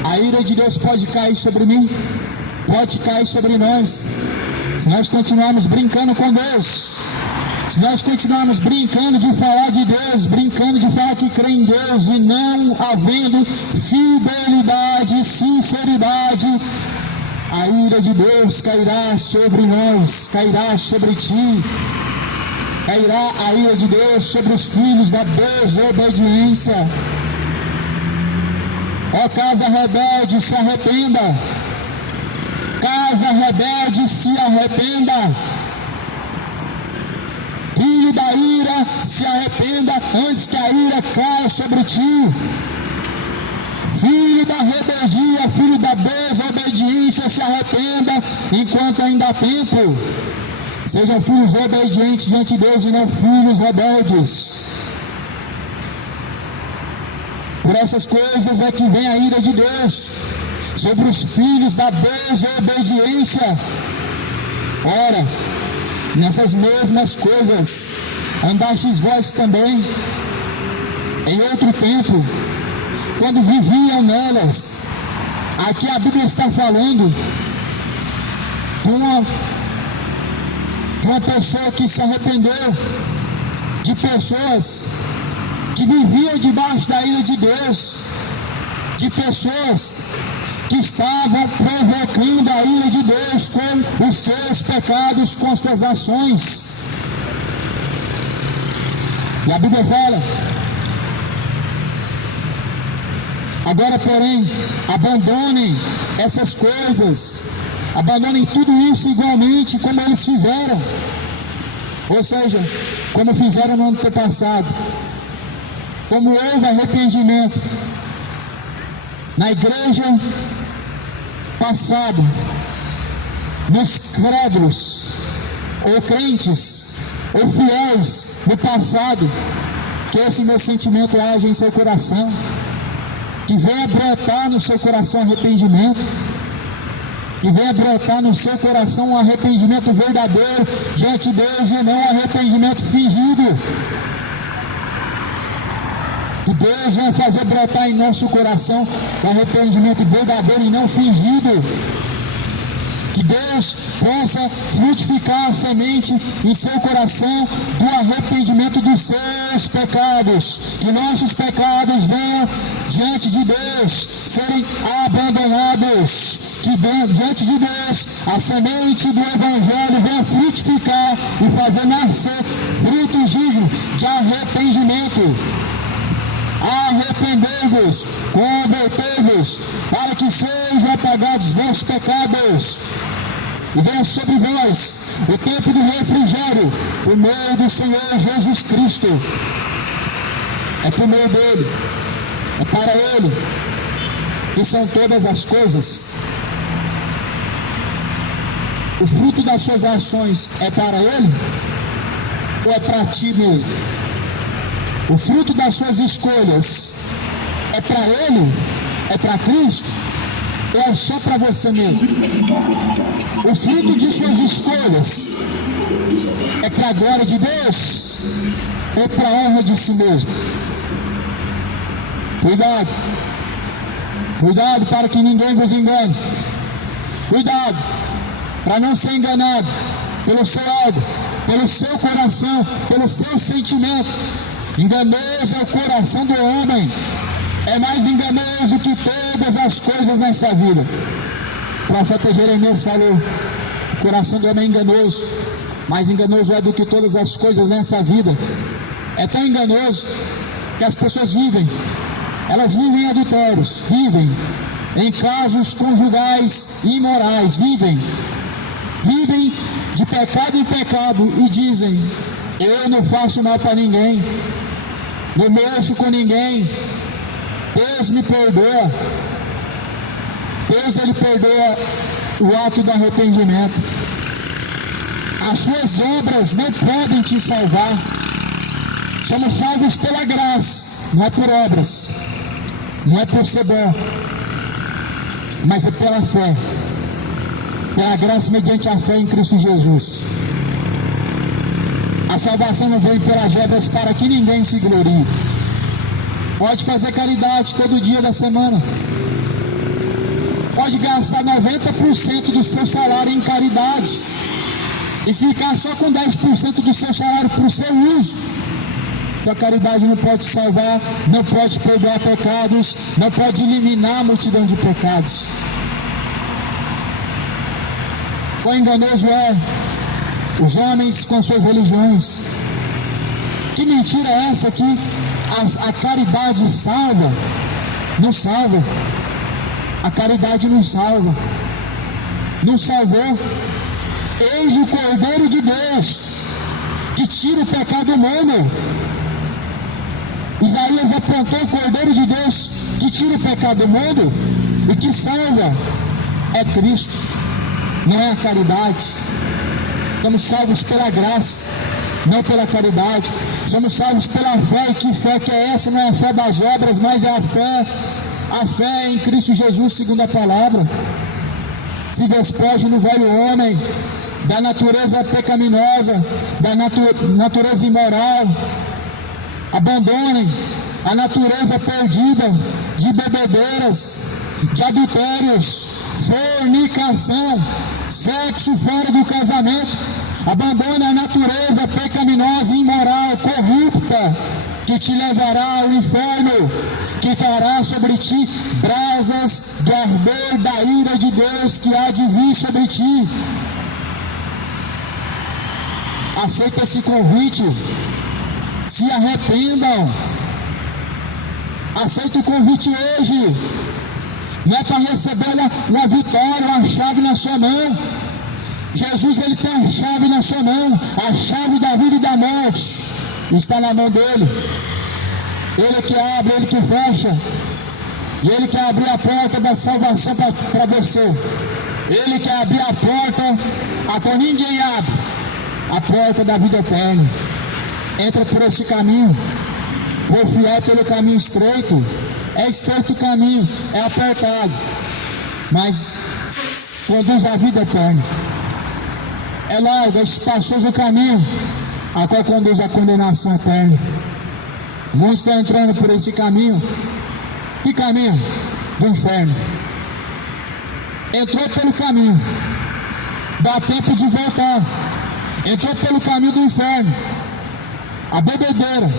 A ira de Deus pode cair sobre mim, pode cair sobre nós, se nós continuarmos brincando com Deus. Se nós continuarmos brincando de falar de Deus, brincando de falar que crê em Deus e não havendo fidelidade, sinceridade, a ira de Deus cairá sobre nós, cairá sobre ti, cairá a ira de Deus sobre os filhos da desobediência. Ó casa rebelde, se arrependa. Casa rebelde, se arrependa. Filho da ira, se arrependa antes que a ira caia sobre ti. Filho da rebeldia, filho da desobediência, se arrependa enquanto ainda há tempo. Sejam filhos obedientes diante de Deus e não filhos rebeldes. Por essas coisas é que vem a ira de Deus sobre os filhos da desobediência. Ora, nessas mesmas coisas andastes vós também em outro tempo, quando viviam nelas. Aqui a Bíblia está falando de uma pessoa que se arrependeu, de pessoas que viviam debaixo da ira de Deus, de pessoas que estavam provocando a ira de Deus com os seus pecados, com as suas ações. E a Bíblia fala: agora, porém, abandonem essas coisas, abandonem tudo isso igualmente como eles fizeram. Ou seja, como fizeram no ano passado, como houve arrependimento na igreja passada, nos crédulos, ou crentes, ou fiéis no passado, que esse meu sentimento haja em seu coração, que venha brotar no seu coração arrependimento, que venha brotar no seu coração um arrependimento verdadeiro diante de Deus e não um arrependimento fingido. Que Deus venha fazer brotar em nosso coração um arrependimento verdadeiro e não fingido. Que Deus possa frutificar a semente em seu coração do arrependimento dos seus pecados. Que nossos pecados venham diante de Deus serem abandonados. Que diante de Deus a semente do Evangelho venha frutificar e fazer nascer frutos dignos de arrependimento. Arrependei-vos, convertei-vos, para que sejam apagados vossos pecados, e venha sobre vós o tempo do refrigério, por meio do Senhor Jesus Cristo. É por meio dele, é para ele que são todas as coisas. O fruto das suas ações é para ele ou é para ti mesmo? O fruto das suas escolhas é para ele? É para Cristo? Ou é só para você mesmo? O fruto de suas escolhas É para a glória de Deus ou para a honra de si mesmo? Cuidado. Cuidado para que ninguém vos engane. Cuidado para não ser enganado pelo seu ego, pelo seu coração, pelo seu sentimento. Enganoso é o coração do homem. É mais enganoso que todas as coisas nessa vida. O profeta Jeremias falou: o coração do homem é enganoso, mais enganoso é do que todas as coisas nessa vida. É tão enganoso que as pessoas vivem, elas vivem em adultérios, vivem em casos conjugais imorais, vivem de pecado em pecado e dizem: eu não faço mal para ninguém, não mexo com ninguém, Deus me perdoa. Deus, Ele perdoa o ato do arrependimento. As suas obras não podem te salvar. Somos salvos pela graça, não é por obras, não é por ser bom, mas é pela fé, pela graça mediante a fé em Cristo Jesus. A salvação não vem pelas obras para que ninguém se glorie. Pode fazer caridade todo dia da semana, pode gastar 90% do seu salário em caridade e ficar só com 10% do seu salário para o seu uso. A caridade não pode salvar, não pode perdoar pecados, não pode eliminar a multidão de pecados. Quão enganoso é os homens com suas religiões. Que mentira é essa que a caridade salva? Não salva. A caridade não salva. Não salvou. Eis o Cordeiro de Deus que tira o pecado do mundo. Isaías apontou o Cordeiro de Deus que tira o pecado do mundo e que salva. É Cristo, não é a caridade. Somos salvos pela graça, não pela caridade. Somos salvos pela fé. E que fé que é essa? Não é a fé das obras, mas é a fé em Cristo Jesus, segundo a palavra. Se despoje no velho homem da natureza pecaminosa, da natureza imoral. Abandonem a natureza perdida de bebedeiras, de adultérios, fornicação, sexo fora do casamento. Abandone a natureza pecaminosa e imoral, corrupta, que te levará ao inferno, que trará sobre ti brasas do ardor da ira de Deus que há de vir sobre ti. Aceita esse convite. Se arrependam. Aceita o convite hoje. Não é para receber uma vitória, uma chave na sua mão. Jesus, Ele tem a chave na sua mão. A chave da vida e da morte está na mão dEle. Ele que abre, Ele que fecha. E Ele quer abrir a porta da salvação para você. Ele quer abrir a porta a qual ninguém abre. A porta da vida eterna. Entra por esse caminho, confiar pelo caminho estreito. É estreito o caminho, é apertado, mas conduz à vida eterna. É largo, é espaçoso o caminho, a qual conduz à condenação eterna. Muitos estão entrando por esse caminho. Que caminho? Do inferno. Entrou pelo caminho, dá tempo de voltar. Entrou pelo caminho do inferno. A bebedeira,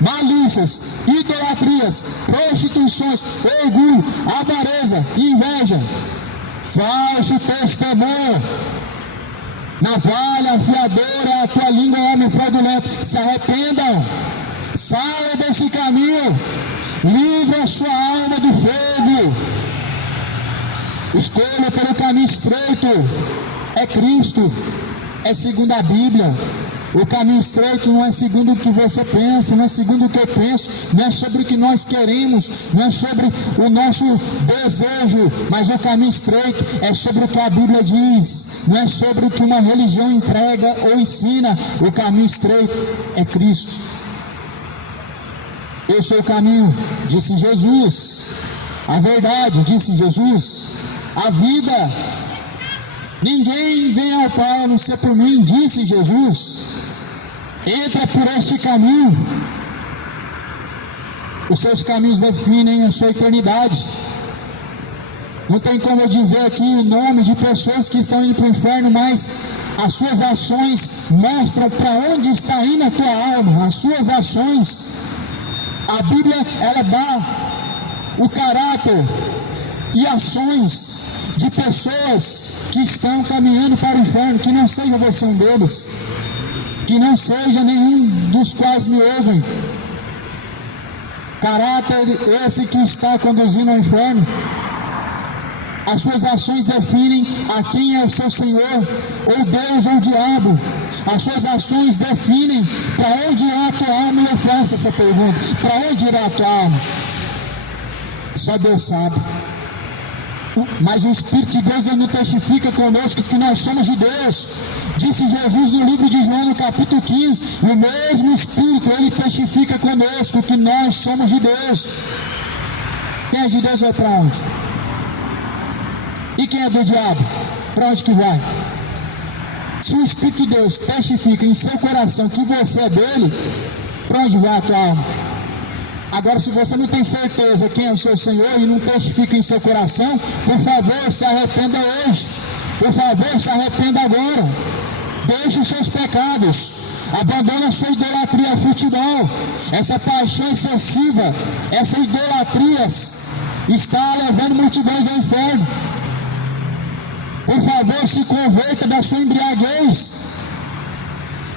malícias, idolatrias, prostituições, orgulho, avareza, inveja, falso testemunho, navalha afiadora é a tua língua, homem fraudulento. Se arrependam, saiam desse caminho, livre a sua alma do fogo. Escolha pelo caminho estreito. É Cristo, é segundo a Bíblia. O caminho estreito não é segundo o que você pensa, não é segundo o que eu penso, não é sobre o que nós queremos, não é sobre o nosso desejo, mas o caminho estreito é sobre o que a Bíblia diz, não é sobre o que uma religião entrega ou ensina. O caminho estreito é Cristo. Eu sou o caminho, disse Jesus. A verdade, disse Jesus. A vida. Ninguém vem ao Pai a não ser por mim, disse Jesus. Entra por este caminho. Os seus caminhos definem a sua eternidade. Não tem como eu dizer aqui o nome de pessoas que estão indo para o inferno, mas as suas ações mostram para onde está indo a tua alma. As suas ações. A Bíblia, ela dá o caráter e ações de pessoas que estão caminhando para o inferno. Que não seja você um deles, que não seja nenhum dos quais me ouvem. Caráter esse que está conduzindo ao inferno. As suas ações definem a quem é o seu Senhor, ou Deus ou o diabo. As suas ações definem para onde irá a tua alma. E eu faço essa pergunta: para onde irá a tua alma? Só Deus sabe. Mas o Espírito de Deus, ele não testifica conosco que nós somos de Deus. Disse Jesus no livro de João, no capítulo 15, e o mesmo Espírito, ele testifica conosco que nós somos de Deus. Quem é de Deus vai para onde? E quem é do diabo? Para onde que vai? Se o Espírito de Deus testifica em seu coração que você é dele, para onde vai a tua alma? Agora, se você não tem certeza quem é o seu Senhor e não testifica em seu coração, por favor, se arrependa hoje. Por favor, se arrependa agora. Deixe os seus pecados. Abandona a sua idolatria ao futebol. Essa paixão excessiva, essa idolatria está levando multidões ao inferno. Por favor, se converta da sua embriaguez.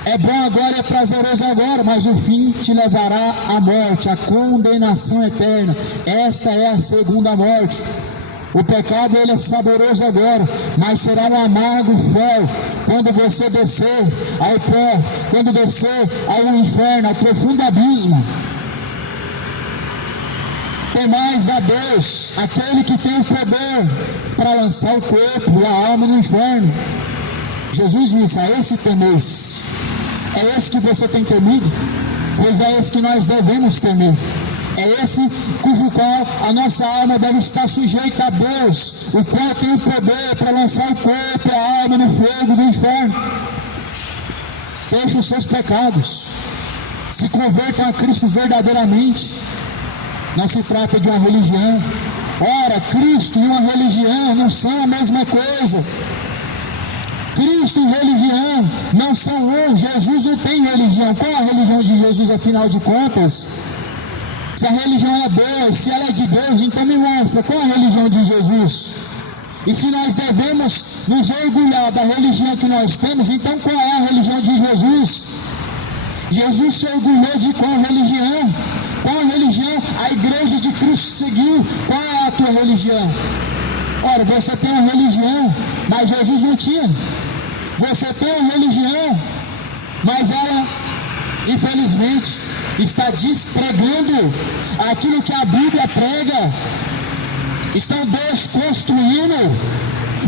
É bom agora e é prazeroso agora, mas o fim te levará à morte, à condenação eterna. Esta é a segunda morte. O pecado, ele é saboroso agora, mas será um amargo fel quando você descer ao pó, quando descer ao inferno, ao profundo abismo. Temais a Deus, aquele que tem o poder para lançar o corpo e a alma no inferno. Jesus disse: a esse temeis. É esse que você tem temido? Pois é esse que nós devemos temer. É esse cujo qual a nossa alma deve estar sujeita a Deus, o qual tem o poder para lançar o corpo e a alma no fogo do inferno. Deixe os seus pecados, se convertam a Cristo verdadeiramente. Não se trata de uma religião. Ora, Cristo e uma religião não são a mesma coisa. Cristo e religião não são um. Jesus não tem religião. Qual é a religião de Jesus, afinal de contas? Se a religião é boa, se ela é de Deus, então me mostra qual é a religião de Jesus. E se nós devemos nos orgulhar da religião que nós temos, então qual é a religião de Jesus? Jesus se orgulhou de qual religião? Qual religião a igreja de Cristo seguiu? Qual é a tua religião? Ora, você tem uma religião, mas Jesus não tinha. Você tem uma religião, mas ela, infelizmente, está despregando aquilo que a Bíblia prega. Estão desconstruindo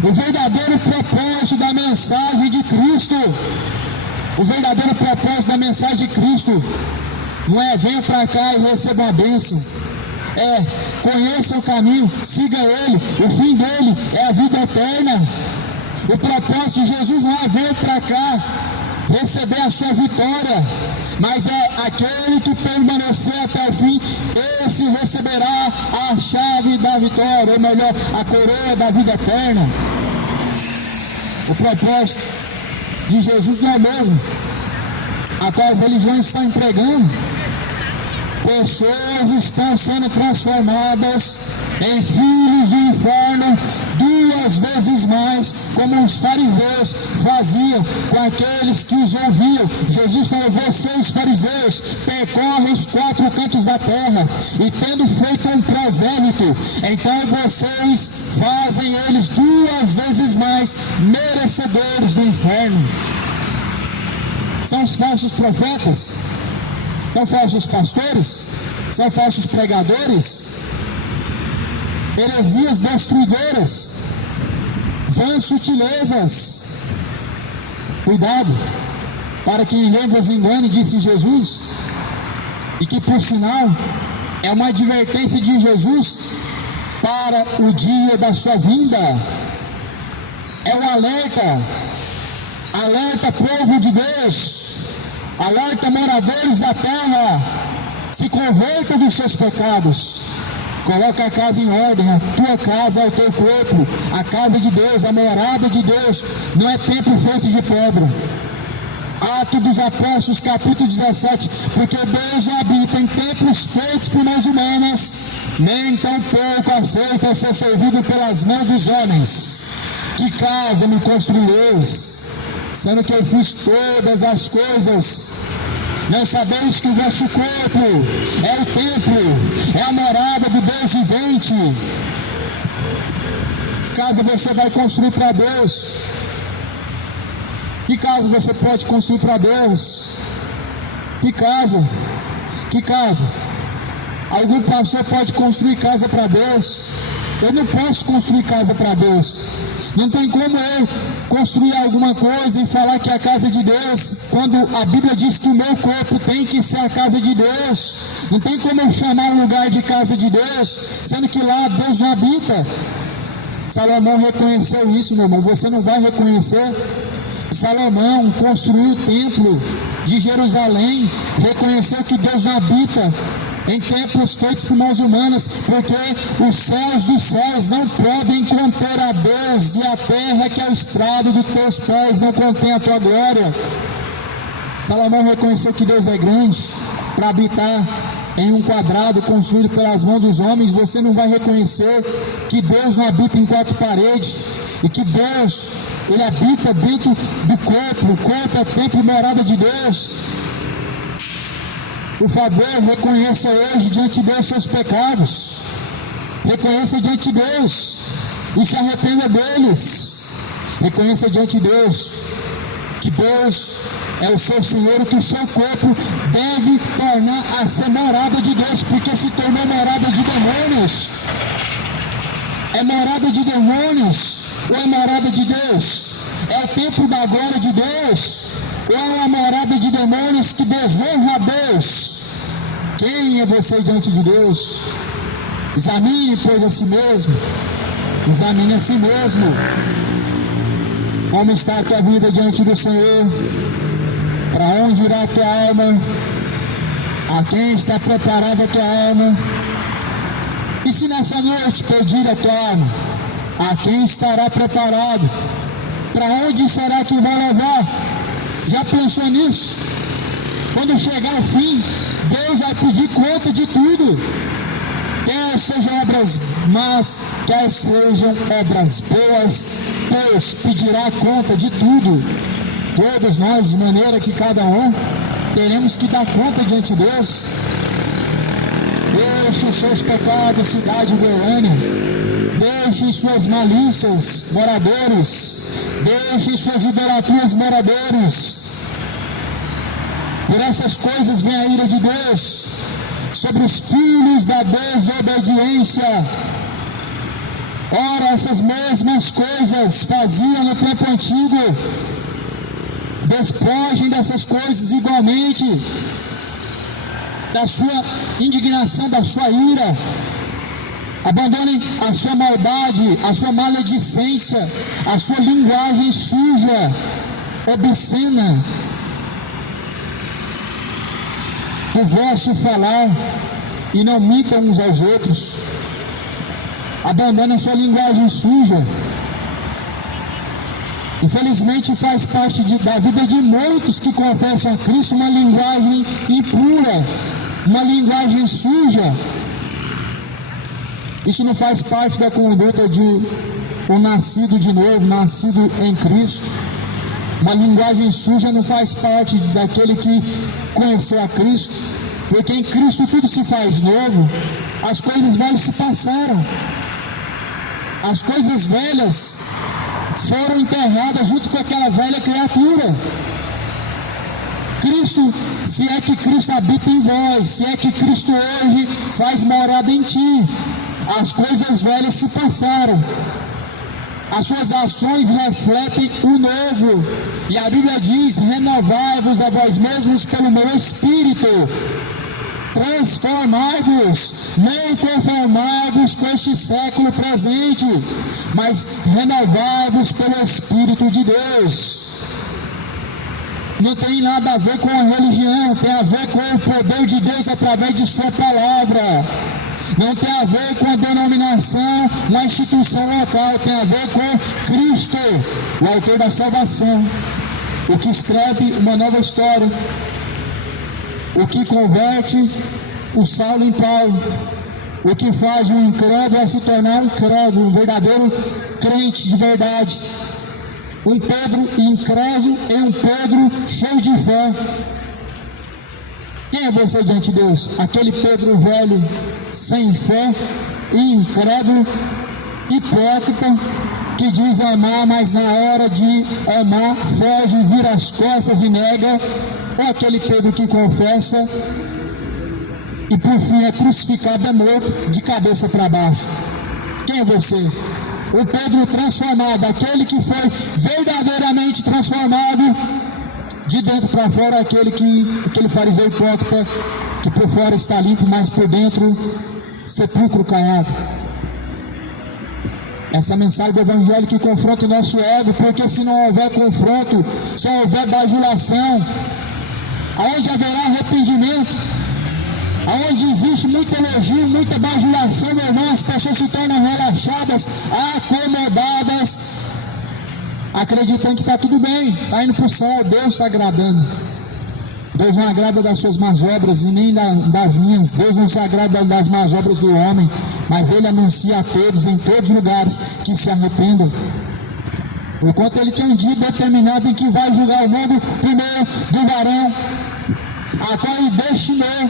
o verdadeiro propósito da mensagem de Cristo. O verdadeiro propósito da mensagem de Cristo não é venha para cá e receba uma bênção. É conheça o caminho, siga ele. O fim dele é a vida eterna. O propósito de Jesus não é vir para cá receber a sua vitória, mas é aquele que permanecer até o fim, esse receberá a chave da vitória, ou melhor, a coroa da vida eterna. O propósito de Jesus não é o mesmo a qual as religiões estão empregando. Pessoas estão sendo transformadas em filhos do inferno 2 vezes mais, como os fariseus faziam com aqueles que os ouviam. Jesus falou: vocês fariseus percorrem os 4 cantos da terra e tendo feito um prosélito, então vocês fazem eles 2 vezes mais merecedores do inferno. São os falsos profetas, são falsos pastores, são falsos pregadores, heresias destruidoras, vãs sutilezas. Cuidado, para que ninguém vos engane, disse Jesus, e que por sinal é uma advertência de Jesus para o dia da sua vinda. é um alerta. Alerta, povo de Deus. Alerta, moradores da terra. Se converta dos seus pecados. Coloca a casa em ordem. A tua casa é o teu corpo. A casa de Deus, a morada de Deus. Não é templo feito de pedra. Atos dos Apóstolos, capítulo 17. Porque Deus não habita em templos feitos por mãos humanas, nem tampouco aceita ser servido pelas mãos dos homens. Que casa me construireis, sendo que eu fiz todas as coisas? Não sabeis que o vosso corpo é o templo, é a morada do Deus vivente? Que casa você vai construir para Deus? Que casa você pode construir para Deus? Que casa? Que casa? Algum pastor pode construir casa para Deus? Eu não posso construir casa para Deus. Não tem como eu construir alguma coisa e falar que é a casa de Deus, quando a Bíblia diz que o meu corpo tem que ser a casa de Deus. Não tem como eu chamar um lugar de casa de Deus, sendo que lá Deus não habita. Salomão reconheceu isso, meu irmão. Você não vai reconhecer? Salomão construiu o templo de Jerusalém, reconheceu que Deus não habita em templos feitos por mãos humanas, porque os céus dos céus não podem conter a Deus, e a terra, que é o estrado dos teus pés, não contém a tua glória. Salomão reconheceu que Deus é grande para habitar em um quadrado construído pelas mãos dos homens. Você não vai reconhecer que Deus não habita em quatro paredes, e que Deus, Ele habita dentro do corpo. O corpo é templo e morada de Deus. Por favor, reconheça hoje diante de Deus seus pecados. Reconheça diante de Deus e se arrependa deles. Reconheça diante de Deus que Deus é o seu Senhor, e que o seu corpo deve tornar a ser morada de Deus, porque se tornou morada de demônios. É morada de demônios ou é morada de Deus? É o templo da glória de Deus ou é uma morada de demônios que desonra a Deus? Quem é você diante de Deus? Examine, pois, a si mesmo. Examine a si mesmo. Como está a tua vida diante do Senhor? Para onde irá a tua alma? A quem está preparada a tua alma? E se nessa noite pedir a tua alma, a quem estará preparado? Para onde será que vai levar? Já pensou nisso? Quando chegar o fim, Deus vai pedir conta de tudo. Quer sejam obras más, quer sejam obras boas, Deus pedirá conta de tudo. Todos nós, de maneira que cada um teremos que dar conta diante de Deus. Deixe os seus pecados, cidade de Goiânia. Deixe suas malícias, moradores. Deixe suas idolatrias, moradores. Por essas coisas vem a ira de Deus sobre os filhos da desobediência. Ora, essas mesmas coisas faziam no tempo antigo. Despojem dessas coisas igualmente, da sua indignação, da sua ira. Abandonem a sua maldade, a sua maledicência, a sua linguagem suja, obscena, o vosso falar, e não mitam uns aos outros. Abandonem a sua linguagem suja. Infelizmente faz parte da vida de muitos que confessam a Cristo uma linguagem impura, uma linguagem suja. Isso não faz parte da conduta de um nascido de novo, nascido em Cristo. Uma linguagem suja não faz parte daquele que conheceu a Cristo, porque em Cristo tudo se faz novo. As coisas velhas se passaram, as coisas velhas foram enterradas junto com aquela velha criatura. Cristo, se é que Cristo habita em vós, se é que Cristo hoje faz morada em ti, as coisas velhas se passaram, as suas ações refletem o novo, e a Bíblia diz: renovai-vos a vós mesmos pelo meu Espírito. Transformai-vos, não conformai-vos com este século presente, mas renovai-vos pelo Espírito de Deus. Não tem nada a ver com a religião, tem a ver com o poder de Deus através de sua palavra. Não tem a ver com a denominação, uma instituição local, tem a ver com Cristo, o autor da salvação, o que escreve uma nova história, o que converte o Saulo em Paulo, o que faz o incrédulo a se tornar um crédulo, um verdadeiro crente de verdade, um Pedro incrédulo e um Pedro cheio de fé. Quem é você diante de Deus? Aquele Pedro velho, sem fé, incrédulo, hipócrita, que diz amar, mas na hora de amar foge, vira as costas e nega? Ou aquele Pedro que confessa e por fim é crucificado, é morto, de cabeça para baixo? Quem é você? O Pedro transformado, aquele que foi verdadeiramente transformado de dentro para fora, aquele fariseu hipócrita que por fora está limpo, mas por dentro sepulcro caiado. Essa mensagem do Evangelho que confronta o nosso ego, porque se não houver confronto, só houver bajulação. Aonde haverá arrependimento, aonde existe muito elogio, muita bajulação, meu irmão, as pessoas se tornam relaxadas, acomodadas, acreditando que está tudo bem, está indo para o céu, Deus está agradando. Deus não agrada das suas más obras e nem das minhas. Deus não se agrada das más obras do homem, mas Ele anuncia a todos, em todos os lugares, que se arrependam. Porquanto Ele tem um dia determinado em que vai julgar o mundo primeiro do varão, a qual Ele destinou,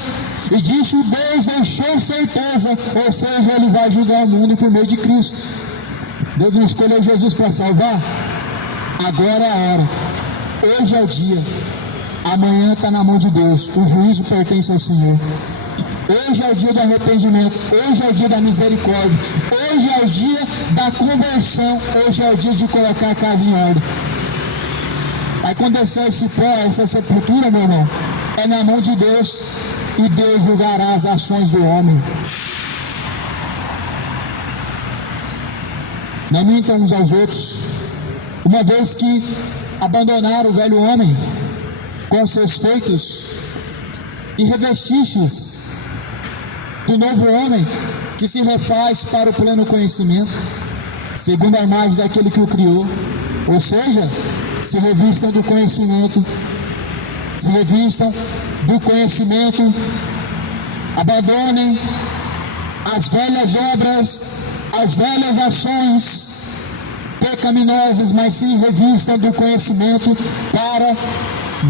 e disso Deus deixou certeza, ou seja, Ele vai julgar o mundo por meio de Cristo. Deus não escolheu Jesus para salvar? Agora é a hora, hoje é o dia, amanhã está na mão de Deus, o juízo pertence ao Senhor. Hoje é o dia do arrependimento, hoje é o dia da misericórdia, hoje é o dia da conversão, hoje é o dia de colocar a casa em ordem. Aí quando descer esse pó, essa sepultura, meu irmão, é na mão de Deus, e Deus julgará as ações do homem. Não mintam uns aos outros, uma vez que abandonaram o velho homem com seus feitos e revestistes do novo homem, que se refaz para o pleno conhecimento, segundo a imagem daquele que o criou. Ou seja, se revistam do conhecimento, abandonem as velhas obras, as velhas ações pecaminosas, mas se revistam do conhecimento para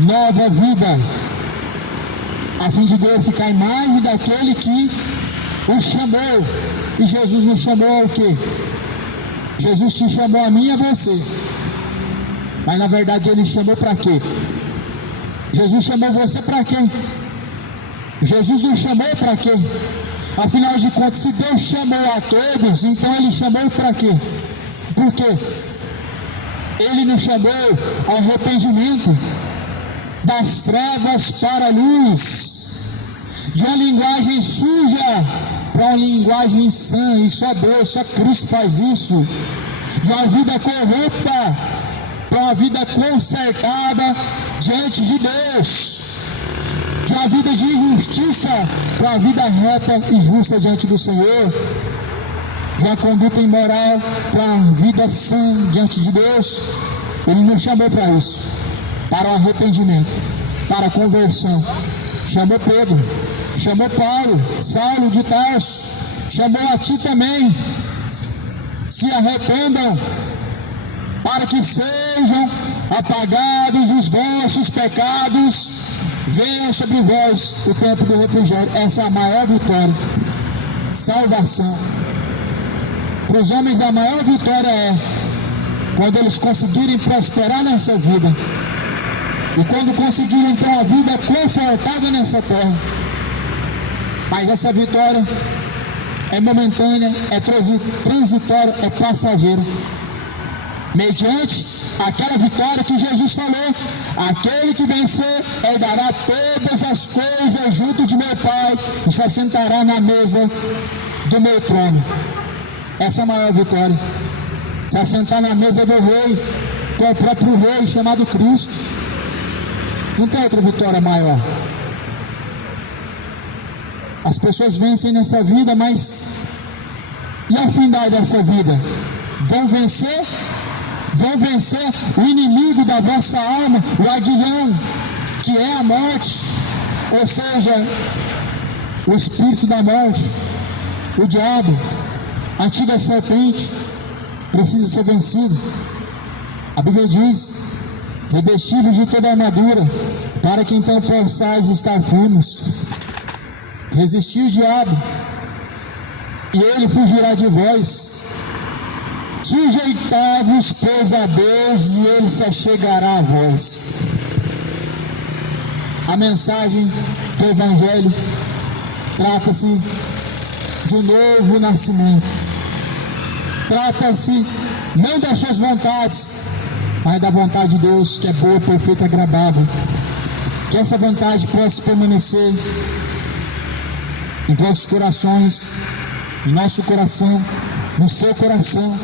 nova vida, a fim de glorificar a imagem daquele que o chamou. E Jesus nos chamou ao quê? Jesus te chamou a mim e a você, mas na verdade Ele chamou para quê? Jesus chamou você para quê? Jesus nos chamou para quê? Afinal de contas, se Deus chamou a todos, então Ele chamou para quê? Por quê? Ele nos chamou ao arrependimento, das trevas para a luz, de uma linguagem suja para uma linguagem sã, e só Deus, só Cristo faz isso, de uma vida corrupta para uma vida consertada diante de Deus, de uma vida de injustiça para uma vida reta e justa diante do Senhor, de uma conduta imoral para uma vida sã diante de Deus. Ele nos chamou para isso, para o arrependimento, para a conversão. Chamou Pedro, chamou Paulo, Saulo de Tarso, chamou a ti também. Se arrependam, para que sejam apagados os vossos pecados, venham sobre vós o tempo do refrigério. Essa é a maior vitória, salvação. Para os homens a maior vitória é quando eles conseguirem prosperar nessa vida, e quando conseguirem ter uma vida confortável nessa terra. Mas essa vitória é momentânea, é transitória, é passageira, mediante aquela vitória que Jesus falou: aquele que vencer herdará todas as coisas junto de meu Pai e se assentará na mesa do meu trono. Essa é a maior vitória. Se assentar na mesa do Rei, com o próprio Rei chamado Cristo. Não tem outra vitória maior. As pessoas vencem nessa vida, mas e ao final dessa vida? Vão vencer o inimigo da vossa alma, o aguilhão, que é a morte, ou seja, o espírito da morte, o diabo, a antiga serpente, precisa ser vencido. A Bíblia diz: revestivos de toda a armadura, para que então possais estar firmes. Resistir o diabo, e ele fugirá de vós. Sujeitai-vos, pois, a Deus, e ele se achegará a vós. A mensagem do Evangelho trata-se de um novo nascimento. Trata-se não das suas vontades, mas da vontade de Deus, que é boa, perfeita e agradável. Que essa vontade possa permanecer em vossos corações, em nosso coração, no seu coração,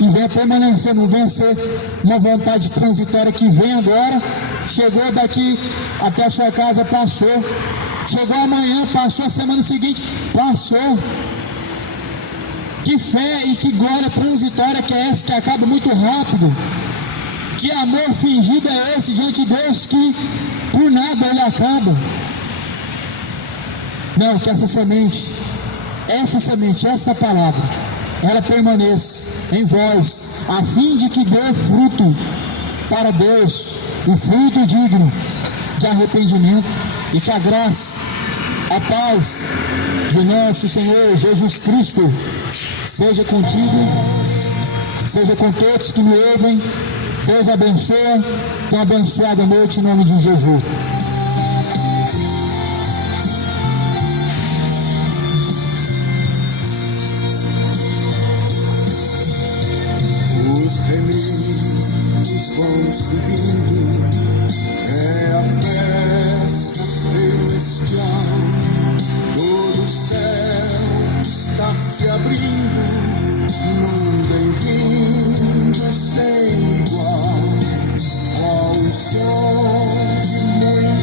e venha permanecer, não venha ser uma vontade transitória que vem agora, chegou daqui até a sua casa, passou, chegou amanhã, passou, a semana seguinte, passou. Que fé e que glória transitória que é essa, que acaba muito rápido? Que amor fingido é esse diante de Deus, que por nada ele acaba? Não, que essa semente, esta palavra, ela permaneça em vós, a fim de que dê fruto para Deus, o fruto digno de arrependimento, e que a graça, a paz de nosso Senhor Jesus Cristo seja contigo, seja com todos que me ouvem. Deus abençoa. Tenha abençoada noite em nome de Jesus. Os remédios vão subindo, é a festa celestial. Todo o céu está se abrindo, num bem-vindo sem igual, ao som de muitos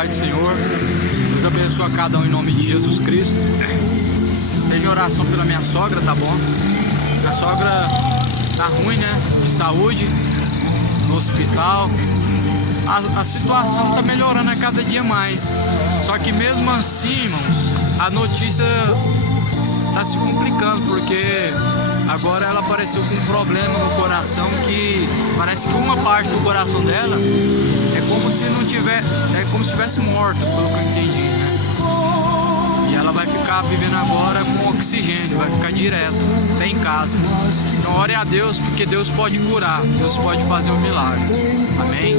paz do Senhor. Deus abençoe a cada um em nome de Jesus Cristo. Seja oração pela minha sogra, tá bom? Minha sogra tá ruim, né? De saúde, no hospital. A situação tá melhorando a cada dia mais. Só que mesmo assim, irmãos, a notícia tá se complicando, porque agora ela apareceu com um problema no coração que parece que uma parte do coração dela é como se não tivesse, como se estivesse morta, pelo que eu entendi, né? E ela vai ficar vivendo agora com oxigênio, vai ficar direto, até em casa. Então ore a Deus, porque Deus pode curar, Deus pode fazer um milagre. Amém?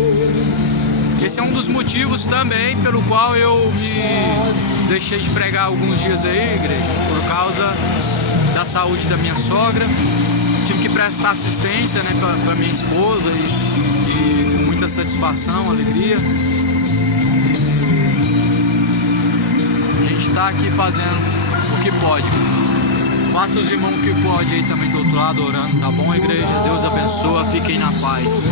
Esse é um dos motivos também pelo qual eu me deixei de pregar alguns dias aí, igreja, por causa da saúde da minha sogra. Tive que prestar assistência, né, para minha esposa e com muita satisfação, alegria. A gente está aqui fazendo o que pode. Faça os irmãos o que pode aí também do outro lado orando, tá bom, igreja? Deus abençoa, fiquem na paz.